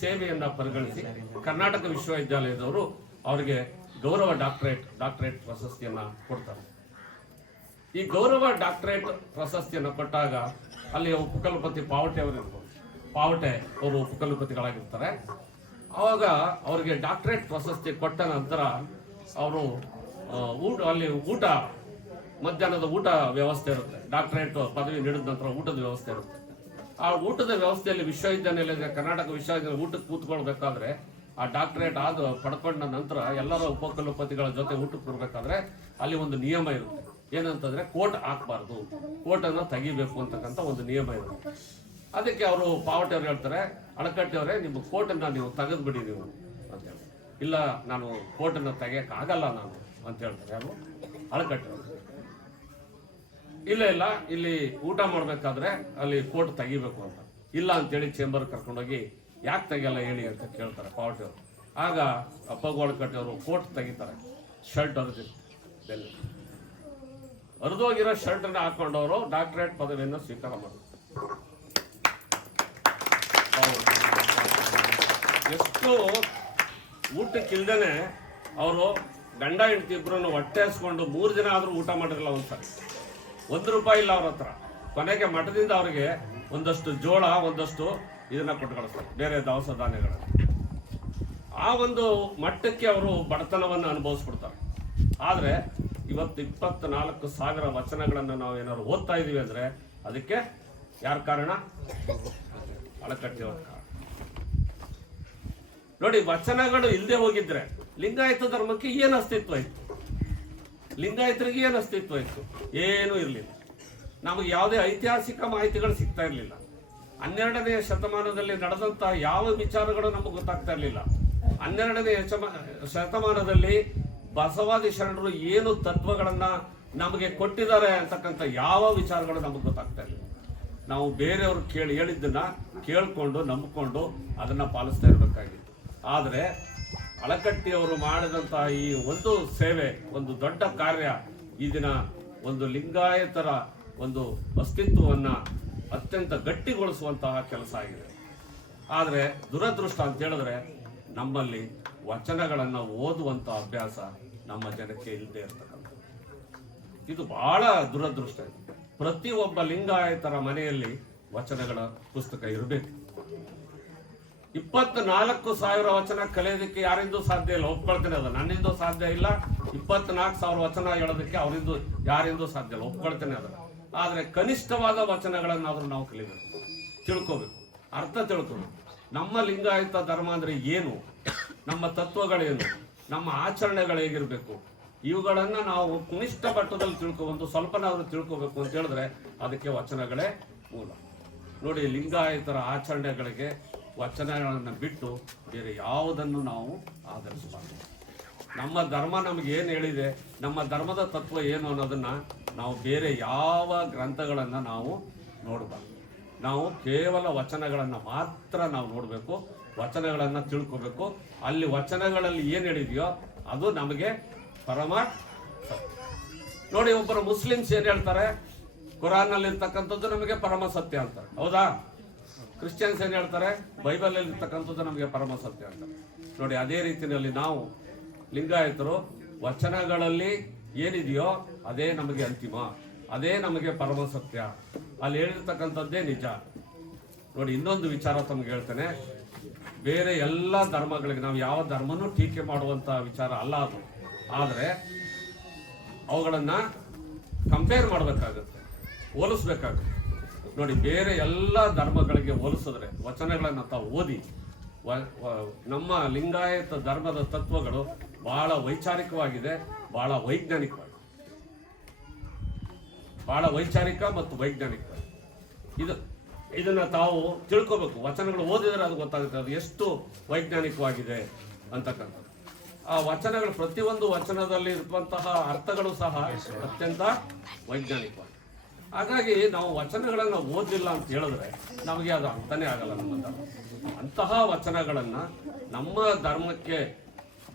ಸೇವೆಯನ್ನ ಪರಿಗಣಿಸಿ ಕರ್ನಾಟಕ ವಿಶ್ವವಿದ್ಯಾಲಯದವರು ಅವರಿಗೆ ಗೌರವ ಡಾಕ್ಟರೇಟ್ ಪ್ರಶಸ್ತಿಯನ್ನ ಕೊಡ್ತಾರೆ. ಈ ಗೌರವ ಡಾಕ್ಟರೇಟ್ ಪ್ರಶಸ್ತಿಯನ್ನು ಕೊಟ್ಟಾಗ ಅಲ್ಲಿ ಉಪಕುಲಪತಿ ಪಾವಟೆ ಅವರು ಉಪಕುಲಪತಿಗಳಾಗಿರ್ತಾರೆ. ಆವಾಗ ಅವರಿಗೆ ಡಾಕ್ಟರೇಟ್ ಪ್ರಶಸ್ತಿ ಕೊಟ್ಟ ನಂತರ ಅವರು ಅಲ್ಲಿ ಮಧ್ಯಾಹ್ನದ ಊಟ ವ್ಯವಸ್ಥೆ ಇರುತ್ತೆ. ಡಾಕ್ಟರೇಟ್ ಪದವಿ ನೀಡಿದ ನಂತರ ಊಟದ ವ್ಯವಸ್ಥೆ ಇರುತ್ತೆ. ಆ ಊಟದ ವ್ಯವಸ್ಥೆಯಲ್ಲಿ ಕರ್ನಾಟಕ ವಿಶ್ವವಿದ್ಯಾಲಯ ಊಟಕ್ಕೆ ಕೂತ್ಕೊಳ್ಬೇಕಾದ್ರೆ, ಆ ಡಾಕ್ಟರೇಟ್ ಪಡ್ಕೊಂಡ ನಂತರ ಎಲ್ಲರ ಉಪಕುಲಪತಿಗಳ ಜೊತೆ ಊಟಕ್ಕೆ ಬರ್ಬೇಕಾದ್ರೆ ಅಲ್ಲಿ ಒಂದು ನಿಯಮ ಇರುತ್ತೆ. ಏನಂತಂದ್ರೆ ಕೋಟ್ ಹಾಕ್ಬಾರ್ದು, ಕೋಟನ್ನು ತೆಗಿಬೇಕು ಅಂತಕ್ಕಂಥ ಒಂದು ನಿಯಮ ಇರುತ್ತೆ. ಅದಕ್ಕೆ ಅವರು ಪಾವಟೆ ಅವ್ರು ಹೇಳ್ತಾರೆ, ಅಳಕಟ್ಟಿ ಅವರೇ, ನಿಮ್ಮ ಕೋಟನ್ನ ನೀವು ತೆಗೆದ್ಬಿಡಿ ನೀವು ಅಂತ ಹೇಳಿ. ಇಲ್ಲ, ನಾನು ಕೋಟನ್ನು ತೆಗಿಯಕ್ ಆಗಲ್ಲ ನಾನು ಅಂತ ಹೇಳ್ತಾರೆ. ಯಾರು? ಅಳಕಟ್ಟಿ ಅವರು. ಇಲ್ಲ, ಇಲ್ಲಿ ಊಟ ಮಾಡ್ಬೇಕಾದ್ರೆ ಅಲ್ಲಿ ಕೋಟ್ ತೆಗಿಬೇಕು ಅಂತ. ಇಲ್ಲ ಅಂತೇಳಿ ಚೇಂಬರ್ ಕರ್ಕೊಂಡೋಗಿ, ಯಾಕೆ ತೆಗಿಯಲ್ಲ ಹೇಳಿ ಅಂತ ಕೇಳ್ತಾರೆ ಪಾವಟೆ ಅವರು. ಆಗ ಪಗು ಅಳಕಟ್ಟಿ ಅವರು ಕೋಟ್ ತೆಗಿತಾರೆ, ಶರ್ಟ್ ಹರಿದೋಗಿರೋ ಶರ್ಟ್ ಅನ್ನ ಹಾಕೊಂಡವರು ಡಾಕ್ಟರೇಟ್ ಪದವಿಯನ್ನು ಸ್ವೀಕಾರ ಮಾಡಿದ್ರು. ಎಷ್ಟು ಊಟಕ್ಕಿಲ್ದೇನೆ ಅವರು ಗಂಡ ಹೆಂಡತಿ ಇಬ್ರು ಹೊಟ್ಟೆ ಹಸ್ಕೊಂಡು 3 ದಿನ ಆದ್ರೂ ಊಟ ಮಾಡಿರಲ್ಲ. ಒಂದ್ಸರಿ ₹1 ಇಲ್ಲ ಅವ್ರ ಹತ್ರ. ಕೊನೆಗೆ ಮಠದಿಂದ ಅವರಿಗೆ ಒಂದಷ್ಟು ಜೋಳ, ಒಂದಷ್ಟು ಇದನ್ನ ಕೊಟ್ಟು ಕಳಿಸ್ತಾರೆ, ಬೇರೆ ದವಸ ಧಾನ್ಯಗಳನ್ನು. ಆ ಒಂದು ಮಟ್ಟಕ್ಕೆ ಅವರು ಬಡತನವನ್ನು ಅನುಭವಿಸ್ಬಿಡ್ತಾರೆ. ಆದ್ರೆ ಇವತ್ತು 24,000 ವಚನಗಳನ್ನ ನಾವು ಏನಾದ್ರು ಓದ್ತಾ ಇದೀವಿ ಅಂದ್ರೆ ಅದಕ್ಕೆ ಯಾರ ಕಾರಣ? ಅಳಕಟ್ಟಿಯವರ ಕಾರಣ. ನೋಡಿ, ವಚನಗಳು ಇಲ್ಲದೆ ಹೋಗಿದ್ರೆ ಲಿಂಗಾಯತ ಧರ್ಮಕ್ಕೆ ಏನು ಅಸ್ತಿತ್ವ ಇತ್ತು? ಲಿಂಗಾಯತರಿಗೆ ಏನು ಅಸ್ತಿತ್ವ ಇತ್ತು? ಏನೂ ಇರಲಿಲ್ಲ. ನಮಗೆ ಯಾವುದೇ ಐತಿಹಾಸಿಕ ಮಾಹಿತಿಗಳು ಸಿಗ್ತಾ ಇರಲಿಲ್ಲ. 12ನೇ ಶತಮಾನದಲ್ಲಿ ನಡೆದಂತ ಯಾವ ವಿಚಾರಗಳು ನಮಗೆ ಗೊತ್ತಾಗ್ತಾ ಇರಲಿಲ್ಲ. 12ನೇ ಶತಮಾನದಲ್ಲಿ ಬಸವಾದಿ ಶರಣರು ಏನು ತತ್ವಗಳನ್ನ ನಮಗೆ ಕೊಟ್ಟಿದ್ದಾರೆ ಅಂತಕ್ಕಂಥ ಯಾವ ವಿಚಾರಗಳು ನಮಗೆ ಗೊತ್ತಾಗ್ತಾ ಇರಲಿಲ್ಲ. ನಾವು ಬೇರೆಯವರು ಹೇಳಿದ್ದನ್ನ ಕೇಳ್ಕೊಂಡು ನಂಬಿಕೊಂಡು ಅದನ್ನ ಪಾಲಿಸ್ತಾ ಇರಬೇಕಾಗಿತ್ತು. ಆದ್ರೆ ಅಳಕಟ್ಟಿಯವರು ಮಾಡಿದಂತಹ ಈ ಒಂದು ಸೇವೆ, ಒಂದು ದೊಡ್ಡ ಕಾರ್ಯ, ಈ ದಿನ ಒಂದು ಲಿಂಗಾಯತರ ಒಂದು ಅಸ್ತಿತ್ವವನ್ನ ಅತ್ಯಂತ ಗಟ್ಟಿಗೊಳಿಸುವಂತಹ ಕೆಲಸ ಆಗಿದೆ. ಆದ್ರೆ ದುರದೃಷ್ಟ ಅಂತ ಹೇಳಿದ್ರೆ ನಮ್ಮಲ್ಲಿ ವಚನಗಳನ್ನ ಓದುವಂತ ಅಭ್ಯಾಸ ನಮ್ಮ ಜನಕ್ಕೆ ಇಲ್ಲದೆ ಇರ್ತಕ್ಕಂಥ ಇದು ಬಹಳ ದುರದೃಷ್ಟ. ಪ್ರತಿಯೊಬ್ಬ ಲಿಂಗಾಯತರ ಮನೆಯಲ್ಲಿ ವಚನಗಳ ಪುಸ್ತಕ ಇರಬೇಕು. 24,000 ವಚನ ಕಲಿಯೋದಕ್ಕೆ ಯಾರಿಂದೂ ಸಾಧ್ಯ ಇಲ್ಲ, ಒಪ್ಕೊಳ್ತೇನೆ. ಅದು ನನ್ನಿಂದ ಸಾಧ್ಯ ಇಲ್ಲ. 24,000 ವಚನ ಹೇಳೋದಕ್ಕೆ ಅವರಿಂದ ಯಾರಿಂದೂ ಸಾಧ್ಯ ಇಲ್ಲ, ಒಪ್ಕೊಳ್ತೇನೆ ಅದನ್ನ. ಆದ್ರೆ ಕನಿಷ್ಠವಾದ ವಚನಗಳನ್ನಾದ್ರೂ ನಾವು ಕಲಿಬೇಕು, ತಿಳ್ಕೋಬೇಕು, ಅರ್ಥ ತಿಳ್ಕೋಬೇಕು. ನಮ್ಮ ಲಿಂಗಾಯತ ಧರ್ಮ ಅಂದ್ರೆ ಏನು, ನಮ್ಮ ತತ್ವಗಳೇನು, ನಮ್ಮ ಆಚರಣೆಗಳು ಹೇಗಿರ್ಬೇಕು, ಇವುಗಳನ್ನ ನಾವು ಕನಿಷ್ಠ ಮಟ್ಟದಲ್ಲಿ ತಿಳ್ಕೊಬಂದು ಸ್ವಲ್ಪನಾದ್ರೂ ತಿಳ್ಕೋಬೇಕು ಅಂತ ಹೇಳಿದ್ರೆ ಅದಕ್ಕೆ ವಚನಗಳೇ ಮೂಲ. ನೋಡಿ, ಲಿಂಗಾಯತರ ಆಚರಣೆಗಳಿಗೆ ವಚನಗಳನ್ನು ಬಿಟ್ಟು ಬೇರೆ ಯಾವುದನ್ನು ನಾವು ಆಧರಿಸಬಾರದು. ನಮ್ಮ ಧರ್ಮ ನಮ್ಗೆ ಏನು ಹೇಳಿದೆ, ನಮ್ಮ ಧರ್ಮದ ತತ್ವ ಏನು ಅನ್ನೋದನ್ನ ನಾವು ಬೇರೆ ಯಾವ ಗ್ರಂಥಗಳನ್ನು ನಾವು ನೋಡಬಾರ್ದು. ನಾವು ಕೇವಲ ವಚನಗಳನ್ನು ಮಾತ್ರ ನಾವು ನೋಡಬೇಕು, ವಚನಗಳನ್ನು ತಿಳ್ಕೋಬೇಕು. ಅಲ್ಲಿ ವಚನಗಳಲ್ಲಿ ಏನು ಹೇಳಿದೆಯೋ ಅದು ನಮಗೆ ಪರಮ ಸತ್ಯ. ನೋಡಿ, ಒಬ್ಬರು ಮುಸ್ಲಿಮ್ಸ್ ಏನು ಹೇಳ್ತಾರೆ, ಕುರಾನ್ನಲ್ಲಿ ಇರ್ತಕ್ಕಂಥದ್ದು ನಮಗೆ ಪರಮ ಸತ್ಯ ಅಂತಾರೆ, ಹೌದಾ? ಕ್ರಿಶ್ಚಿಯನ್ಸ್ ಏನು ಹೇಳ್ತಾರೆ, ಬೈಬಲ್ ಇರ್ತಕ್ಕಂಥದ್ದು ನಮಗೆ ಪರಮ ಸತ್ಯ ಅಂತಾರೆ. ನೋಡಿ, ಅದೇ ರೀತಿಯಲ್ಲಿ ನಾವು ಲಿಂಗಾಯತರು ವಚನಗಳಲ್ಲಿ ಏನಿದೆಯೋ ಅದೇ ನಮಗೆ ಅಂತಿಮ, ಅದೇ ನಮಗೆ ಪರಮ ಸತ್ಯ, ಅಲ್ಲಿ ಹೇಳಿರ್ತಕ್ಕಂಥದ್ದೇ ನಿಜ. ನೋಡಿ, ಇನ್ನೊಂದು ವಿಚಾರ ತಮ್ಗೆ ಹೇಳ್ತೇನೆ. ಬೇರೆ ಎಲ್ಲ ಧರ್ಮಗಳಿಗೆ ನಾವು ಯಾವ ಧರ್ಮನೂ ಟೀಕೆ ಮಾಡುವಂತ ವಿಚಾರ ಅಲ್ಲ ಅದು. ಆದರೆ ಅವುಗಳನ್ನ ಕಂಪೇರ್ ಮಾಡಬೇಕಾಗುತ್ತೆ, ಹೋಲಿಸ್ಬೇಕಾಗುತ್ತೆ. ನೋಡಿ, ಬೇರೆ ಎಲ್ಲ ಧರ್ಮಗಳಿಗೆ ಹೋಲಿಸಿದ್ರೆ ವಚನಗಳನ್ನು ತಾವು ಓದಿ, ನಮ್ಮ ಲಿಂಗಾಯತ ಧರ್ಮದ ತತ್ವಗಳು ಬಹಳ ವೈಚಾರಿಕವಾಗಿದೆ, ಬಹಳ ವೈಜ್ಞಾನಿಕವಾಗಿದೆ, ಬಹಳ ವೈಚಾರಿಕ ಮತ್ತು ವೈಜ್ಞಾನಿಕ. ಇದನ್ನ ತಾವು ತಿಳ್ಕೋಬೇಕು. ವಚನಗಳು ಓದಿದರೆ ಅದು ಗೊತ್ತಾಗುತ್ತೆ, ಅದು ಎಷ್ಟು ವೈಜ್ಞಾನಿಕವಾಗಿದೆ ಅಂತಕ್ಕಂಥದ್ದು. ಆ ವಚನಗಳು, ಪ್ರತಿಯೊಂದು ವಚನದಲ್ಲಿ ಇರುವಂತಹ ಅರ್ಥಗಳು ಸಹ ಅತ್ಯಂತ ವೈಜ್ಞಾನಿಕವಾಗಿದೆ. ಹಾಗಾಗಿ ನಾವು ವಚನಗಳನ್ನು ಓದಲಿಲ್ಲ ಅಂತ ಹೇಳಿದ್ರೆ ನಮಗೆ ಅದು ಅರ್ಥನೇ ಆಗಲ್ಲ ನಮ್ಮ ಧರ್ಮ. ಅಂತಹ ವಚನಗಳನ್ನ ನಮ್ಮ ಧರ್ಮಕ್ಕೆ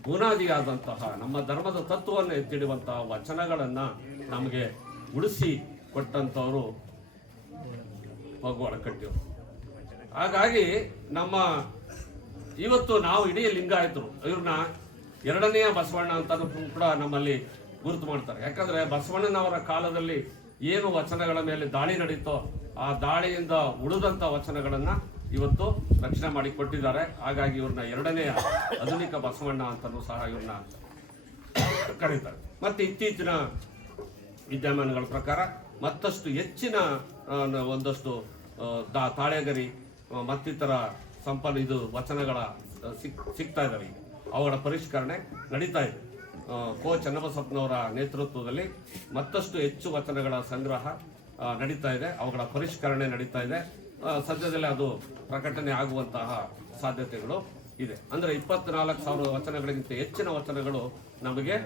ಬುನಾದಿಯಾದಂತಹ, ನಮ್ಮ ಧರ್ಮದ ತತ್ವವನ್ನು ಎತ್ತಿಡುವಂತಹ ವಚನಗಳನ್ನ ನಮಗೆ ಉಳಿಸಿ ಕೊಟ್ಟಂತವರು ಭಗವಾನ್ ಕಟ್ಟಿಯವರು. ಹಾಗಾಗಿ ನಮ್ಮ ಇವತ್ತು ನಾವು ಇಡೀ ಲಿಂಗಾಯತರು ಇವ್ರನ್ನ ಎರಡನೆಯ ಬಸವಣ್ಣ ಅಂತ ಕೂಡ ನಮ್ಮಲ್ಲಿ ಗುರುತು ಮಾಡ್ತಾರೆ. ಯಾಕಂದ್ರೆ ಬಸವಣ್ಣನವರ ಕಾಲದಲ್ಲಿ ಏನು ವಚನಗಳ ಮೇಲೆ ದಾಳಿ ನಡೀತೋ ಆ ದಾಳಿಯಿಂದ ಉಳಿದಂತ ವಚನಗಳನ್ನ ಇವತ್ತು ರಕ್ಷಣೆ ಮಾಡಿ ಕೊಟ್ಟಿದ್ದಾರೆ. ಹಾಗಾಗಿ ಇವ್ರನ್ನ ಎರಡನೆಯ ಆಧುನಿಕ ಬಸವಣ್ಣ ಅಂತಲೂ ಸಹ ಇವ್ರನ್ನ ಕರೀತಾರೆ. ಮತ್ತೆ ಇತ್ತೀಚಿನ ವಿದ್ಯಮಾನಗಳ ಪ್ರಕಾರ ಮತ್ತಷ್ಟು ಹೆಚ್ಚಿನ ಒಂದಷ್ಟು ತಾಳೆಗರಿ ಮತ್ತಿತರ ಇದು ವಚನಗಳ ಸಿಗ್ತಾ ಇದ್ದಾವೆ. ಈಗ ಅವುಗಳ ಪರಿಷ್ಕರಣೆ ನಡೀತಾ ಇದೆ. ಕೋ ಚನ್ನಬಸಪ್ಪನವರ ನೇತೃತ್ವದಲ್ಲಿ ಮತ್ತಷ್ಟು ಹೆಚ್ಚು ವಚನಗಳ ಸಂಗ್ರಹ ನಡೀತಾ ಇದೆ, ಅವುಗಳ ಪರಿಷ್ಕರಣೆ ನಡೀತಾ ಇದೆ. ಸದ್ಯದಲ್ಲೇ ಅದು ಪ್ರಕಟಣೆ ಆಗುವಂತಹ ಸಾಧ್ಯತೆಗಳು ಇದೆ. ಅಂದ್ರೆ 24,000 ವಚನಗಳಿಗಿಂತ ಹೆಚ್ಚಿನ ವಚನಗಳು ನಮಗೆ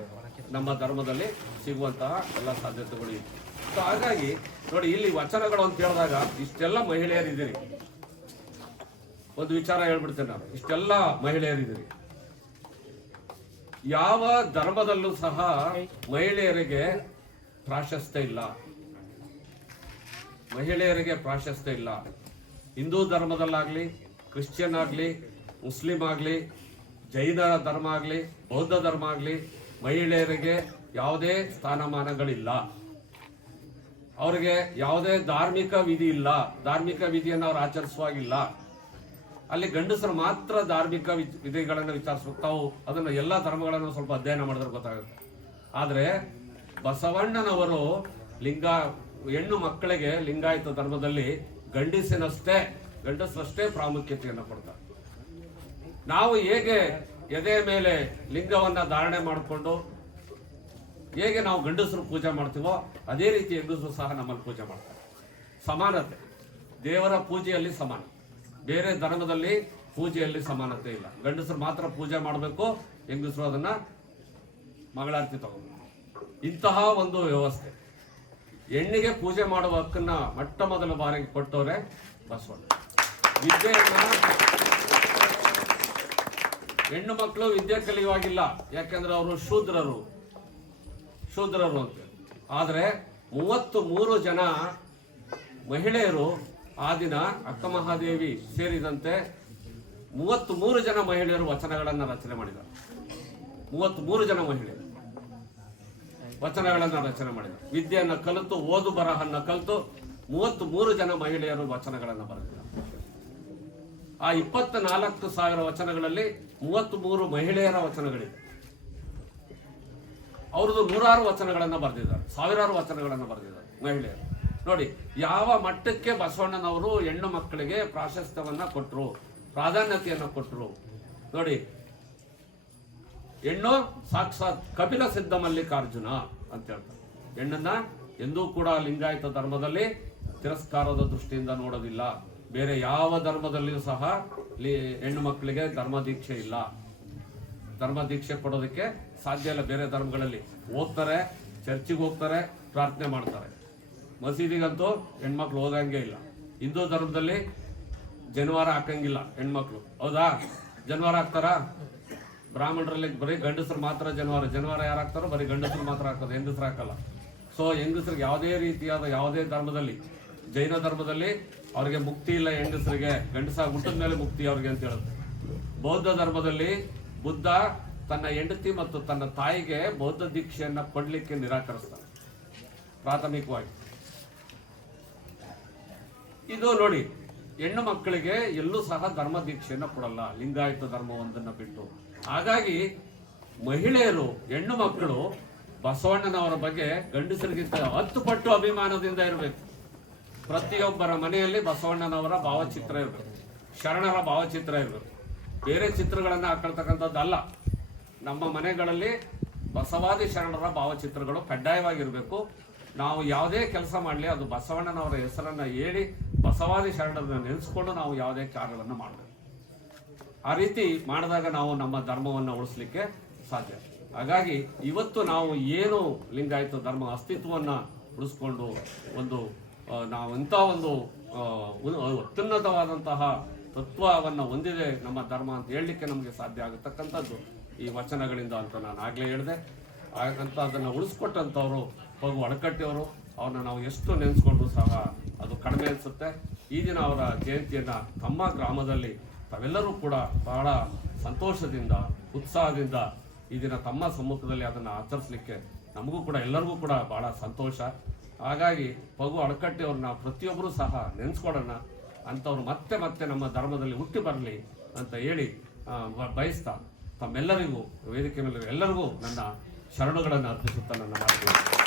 ನಮ್ಮ ಧರ್ಮದಲ್ಲಿ ಸಿಗುವಂತಹ ಎಲ್ಲ ಸಾಧ್ಯತೆಗಳು ಇದೆ. ಸೊ ಹಾಗಾಗಿ ನೋಡಿ, ಇಲ್ಲಿ ವಚನಗಳು ಅಂತ ಹೇಳಿದಾಗ ಇಷ್ಟೆಲ್ಲ ಮಹಿಳೆಯರಿದ್ದೀರಿ. ಒಂದು ವಿಚಾರ ಹೇಳ್ಬಿಡ್ತೇನೆ ನಾನು, ಇಷ್ಟೆಲ್ಲ ಮಹಿಳೆಯರಿದ್ದೀರಿ. ಯಾವ ಧರ್ಮದಲ್ಲೂ ಸಹ ಮಹಿಳೆಯರಿಗೆ ಪ್ರಾಶಸ್ತ್ಯ ಇಲ್ಲ, ಮಹಿಳೆಯರಿಗೆ ಪ್ರಾಶಸ್ತ್ಯ ಇಲ್ಲ. ಹಿಂದೂ ಧರ್ಮದಲ್ಲಾಗ್ಲಿ, ಕ್ರಿಶ್ಚಿಯನ್ ಆಗಲಿ, ಮುಸ್ಲಿಂ ಆಗಲಿ, ಜೈನ ಧರ್ಮ ಆಗಲಿ, ಬೌದ್ಧ ಧರ್ಮ ಆಗಲಿ, ಮಹಿಳೆಯರಿಗೆ ಯಾವುದೇ ಸ್ಥಾನಮಾನಗಳಿಲ್ಲ. ಅವರಿಗೆ ಯಾವುದೇ ಧಾರ್ಮಿಕ ವಿಧಿ ಇಲ್ಲ, ಧಾರ್ಮಿಕ ವಿಧಿಯನ್ನು ಅವ್ರು ಆಚರಿಸುವಾಗಿಲ್ಲ. ಅಲ್ಲಿ ಗಂಡಸರು ಮಾತ್ರ ಧಾರ್ಮಿಕ ವಿಧಿಗಳನ್ನು ವಿಚಾರಿಸ್ಬೇಕು. ತಾವು ಅದನ್ನು ಎಲ್ಲ ಧರ್ಮಗಳನ್ನು ಸ್ವಲ್ಪ ಅಧ್ಯಯನ ಮಾಡಿದ್ರೆ ಗೊತ್ತಾಗುತ್ತೆ. ಆದರೆ ಬಸವಣ್ಣನವರು ಹೆಣ್ಣು ಮಕ್ಕಳಿಗೆ ಲಿಂಗಾಯತ ಧರ್ಮದಲ್ಲಿ ಗಂಡಸರಷ್ಟೇ ಪ್ರಾಮುಖ್ಯತೆಯನ್ನು ಕೊಡ್ತಾರೆ. ನಾವು ಹೇಗೆ ಎದೆ ಮೇಲೆ ಲಿಂಗವನ್ನ ಧಾರಣೆ ಮಾಡಿಕೊಂಡು ಹೇಗೆ ನಾವು ಗಂಡಸರು ಪೂಜೆ ಮಾಡ್ತೀವೋ ಅದೇ ರೀತಿ ಹೆಂಗಸರು ಸಹ ನಮ್ಮಲ್ಲಿ ಪೂಜೆ ಮಾಡ್ತಾರೆ. ಸಮಾನತೆ, ದೇವರ ಪೂಜೆಯಲ್ಲಿ ಸಮಾನ. ಬೇರೆ ಧರ್ಮದಲ್ಲಿ ಪೂಜೆಯಲ್ಲಿ ಸಮಾನತೆ ಇಲ್ಲ. ಗಂಡಸರು ಮಾತ್ರ ಪೂಜೆ ಮಾಡಬೇಕು, ಹೆಂಗಸರು ಅದನ್ನ ಮಂಗಳಾರತಿ ತಗೋಬೇಕು. ಇಂತಹ ಒಂದು ವ್ಯವಸ್ಥೆ. ಹೆಣ್ಣಿಗೆ ಪೂಜೆ ಮಾಡುವ ಹಕ್ಕನ್ನ ಮೊಟ್ಟ ಮೊದಲ ಬಾರಿಗೆ ಕೊಟ್ಟವರೇ ಬಸವಣ್ಣ. ವಿದ್ಯೆಯನ್ನ ಹೆಣ್ಣು ಮಕ್ಕಳು ವಿದ್ಯೆ ಕಲಿಯುವಾಗಿಲ್ಲ, ಯಾಕಂದ್ರೆ ಅವರು ಶೂದ್ರರು ಅಂತ. ಆದ್ರೆ 33 ಜನ ಮಹಿಳೆಯರು ಆ ದಿನ ಅಕ್ಕ ಮಹಾದೇವಿ ಸೇರಿದಂತೆ 33 ಜನ ಮಹಿಳೆಯರು ವಚನಗಳನ್ನ ರಚನೆ ಮಾಡಿದ್ದಾರೆ. 33 ಜನ ಮಹಿಳೆಯರು ವಚನಗಳನ್ನ ರಚನೆ ಮಾಡಿದ್ದಾರೆ. ವಿದ್ಯೆಯನ್ನ ಕಲಿತು, ಓದು ಬರಹನ್ನ ಕಲಿತು 33 ಜನ ಮಹಿಳೆಯರು ವಚನಗಳನ್ನ ಬರೆದಿದ್ದಾರೆ. ಆ 24,000 ವಚನಗಳಲ್ಲಿ 33 ಮಹಿಳೆಯರ ವಚನಗಳಿದೆ. ಅವ್ರದ್ದು 100 ವಚನಗಳನ್ನ ಬರೆದಿದ್ದಾರೆ, 1000 ವಚನಗಳನ್ನ ಬರೆದಿದ್ದಾರೆ ಮಹಿಳೆಯರು. ನೋಡಿ, ಯಾವ ಮಟ್ಟಕ್ಕೆ ಬಸವಣ್ಣನವರು ಹೆಣ್ಣು ಮಕ್ಕಳಿಗೆ ಪ್ರಾಶಸ್ತ್ಯವನ್ನ ಕೊಟ್ಟರು, ಪ್ರಾಧಾನ್ಯತೆಯನ್ನು ಕೊಟ್ಟರು. ನೋಡಿ, ಹೆಣ್ಣು ಸಾಕ್ಷಾತ್ ಕಪಿಲ ಸಿದ್ಧ ಮಲ್ಲಿಕಾರ್ಜುನ ಅಂತ ಹೇಳ್ತಾರೆ. ಹೆಣ್ಣನ್ನ ಎಂದೂ ಕೂಡ ಲಿಂಗಾಯತ ಧರ್ಮದಲ್ಲಿ ತಿರಸ್ಕಾರದ ದೃಷ್ಟಿಯಿಂದ ನೋಡೋದಿಲ್ಲ. ಬೇರೆ ಯಾವ ಧರ್ಮದಲ್ಲಿಯೂ ಸಹ ಹೆಣ್ಣು ಮಕ್ಕಳಿಗೆ ಧರ್ಮ ದೀಕ್ಷೆ ಇಲ್ಲ, ಧರ್ಮ ದೀಕ್ಷೆ ಕೊಡೋದಕ್ಕೆ ಸಾಧ್ಯ ಇಲ್ಲ. ಬೇರೆ ಧರ್ಮಗಳಲ್ಲಿ ಹೋಗ್ತಾರೆ, ಚರ್ಚಿಗೆ ಹೋಗ್ತಾರೆ, ಪ್ರಾರ್ಥನೆ ಮಾಡ್ತಾರೆ. ಮಸೀದಿಗಂತೂ ಹೆಣ್ಮಕ್ಳು ಹೋಗಂಗೆ ಇಲ್ಲ. ಹಿಂದೂ ಧರ್ಮದಲ್ಲಿ ಜನಿವಾರ ಹಾಕಂಗಿಲ್ಲ ಹೆಣ್ಮಕ್ಳು, ಹೌದಾ? ಜನಿವಾರ ಹಾಕ್ತಾರಾ? ಬ್ರಾಹ್ಮಣರಲ್ಲಿ ಬರೀ ಗಂಡಸರು ಮಾತ್ರ ಜನಿವಾರ ಯಾರು ಹಾಕ್ತಾರೋ ಬರೀ ಗಂಡಸರು ಮಾತ್ರ ಹಾಕೋದು, ಹೆಂಗಸರು ಹಾಕಲ್ಲ. ಸೊ ಹೆಂಗಸರಿಗೆ ಯಾವುದೇ ರೀತಿಯಾದ ಯಾವುದೇ ಧರ್ಮದಲ್ಲಿ, ಜೈನ ಧರ್ಮದಲ್ಲಿ ಅವ್ರಿಗೆ ಮುಕ್ತಿ ಇಲ್ಲ, ಹೆಂಗಸರಿಗೆ ಗಂಡಸ ಹುಟ್ಟಿದ ಮೇಲೆ ಮುಕ್ತಿ ಅವ್ರಿಗೆ ಅಂತ ಹೇಳುತ್ತೆ. ಬೌದ್ಧ ಧರ್ಮದಲ್ಲಿ ಬುದ್ಧ ತನ್ನ ಹೆಂಡತಿ ಮತ್ತು ತನ್ನ ತಾಯಿಗೆ ಬೌದ್ಧ ದೀಕ್ಷೆಯನ್ನ ಕೊಡ್ಲಿಕ್ಕೆ ನಿರಾಕರಿಸ್ತಾನೆ ಪ್ರಾಥಮಿಕವಾಗಿ. ಇದು ನೋಡಿ, ಹೆಣ್ಣು ಮಕ್ಕಳಿಗೆ ಎಲ್ಲೂ ಸಹ ಧರ್ಮ ದೀಕ್ಷೆಯನ್ನ ಕೊಡಲ್ಲ, ಲಿಂಗಾಯತ ಧರ್ಮ ಒಂದನ್ನ ಬಿಟ್ಟು. ಹಾಗಾಗಿ ಮಹಿಳೆಯರು, ಹೆಣ್ಣು ಮಕ್ಕಳು ಬಸವಣ್ಣನವರ ಬಗ್ಗೆ ಗಂಡಸರಿಗಿಂತ 10 ಪಟ್ಟು ಅಭಿಮಾನದಿಂದ ಇರಬೇಕು. ಪ್ರತಿಯೊಬ್ಬರ ಮನೆಯಲ್ಲಿ ಬಸವಣ್ಣನವರ ಭಾವಚಿತ್ರ ಇರಬೇಕು, ಶರಣರ ಭಾವಚಿತ್ರ ಇರಬೇಕು. ಬೇರೆ ಚಿತ್ರಗಳನ್ನ ಹಾಕೊಳ್ತಕ್ಕಂಥದ್ದಲ್ಲ. ನಮ್ಮ ಮನೆಗಳಲ್ಲಿ ಬಸವಾದಿ ಶರಣರ ಭಾವಚಿತ್ರಗಳು ಕಡ್ಡಾಯವಾಗಿರಬೇಕು. ನಾವು ಯಾವುದೇ ಕೆಲಸ ಮಾಡಲಿ ಅದು ಬಸವಣ್ಣನವರ ಹೆಸರನ್ನ ಹೇಳಿ ಬಸವಾದಿ ಶರಣರನ್ನ ನೆನೆಸ್ಕೊಂಡು ನಾವು ಯಾವುದೇ ಕಾರ್ಯವನ್ನು ಮಾಡಬೇಕು. ಆ ರೀತಿ ಮಾಡಿದಾಗ ನಾವು ನಮ್ಮ ಧರ್ಮವನ್ನು ಉಳಿಸ್ಲಿಕ್ಕೆ ಸಾಧ್ಯ. ಹಾಗಾಗಿ ಇವತ್ತು ನಾವು ಏನು ಲಿಂಗಾಯತ ಧರ್ಮ ಅಸ್ತಿತ್ವವನ್ನು ಉಳಿಸ್ಕೊಂಡು ನಾವು ಇಂಥ ಒಂದು ಅತ್ಯುನ್ನತವಾದಂತಹ ತತ್ವವನ್ನು ಹೊಂದಿದೆ ನಮ್ಮ ಧರ್ಮ ಅಂತ ಹೇಳಲಿಕ್ಕೆ ನಮಗೆ ಸಾಧ್ಯ ಆಗತಕ್ಕಂಥದ್ದು ಈ ವಚನಗಳಿಂದ ಅಂತ ನಾನು ಆಗಲೇ ಹೇಳಿದೆ. ಹಾಗಂತ ಅದನ್ನು ಉಳಿಸ್ಕೊಟ್ಟಂಥವ್ರು ಪಗು ಅಳಕಟ್ಟಿಯವರು, ಅವ್ರನ್ನ ನಾವು ಎಷ್ಟು ನೆನೆಸ್ಕೊಂಡ್ರು ಸಹ ಅದು ಕಡಿಮೆ ಅನಿಸುತ್ತೆ. ಈ ದಿನ ಅವರ ಜಯಂತಿಯನ್ನು ತಮ್ಮ ಗ್ರಾಮದಲ್ಲಿ ತಾವೆಲ್ಲರೂ ಕೂಡ ಬಹಳ ಸಂತೋಷದಿಂದ, ಉತ್ಸಾಹದಿಂದ ಈ ದಿನ ತಮ್ಮ ಸಮ್ಮುಖದಲ್ಲಿ ಅದನ್ನು ಆಚರಿಸಲಿಕ್ಕೆ ನಮಗೂ ಕೂಡ ಎಲ್ಲರಿಗೂ ಕೂಡ ಬಹಳ ಸಂತೋಷ. ಹಾಗಾಗಿ ಪಗು ಅಳಕಟ್ಟಿಯವ್ರನ್ನ ಪ್ರತಿಯೊಬ್ಬರೂ ಸಹ ನೆನೆಸ್ಕೊಡೋಣ, ಅಂಥವ್ರು ಮತ್ತೆ ಮತ್ತೆ ನಮ್ಮ ಧರ್ಮದಲ್ಲಿ ಹುಟ್ಟಿ ಬರಲಿ ಅಂತ ಹೇಳಿ ಬಯಸ್ತಾ ತಮ್ಮೆಲ್ಲರಿಗೂ ವೇದಿಕೆ ಮೇಲೆ ಎಲ್ಲರಿಗೂ ನನ್ನ ಶರಣುಗಳನ್ನು ಅರ್ಪಿಸುತ್ತಾ ನನ್ನ ಮಾತು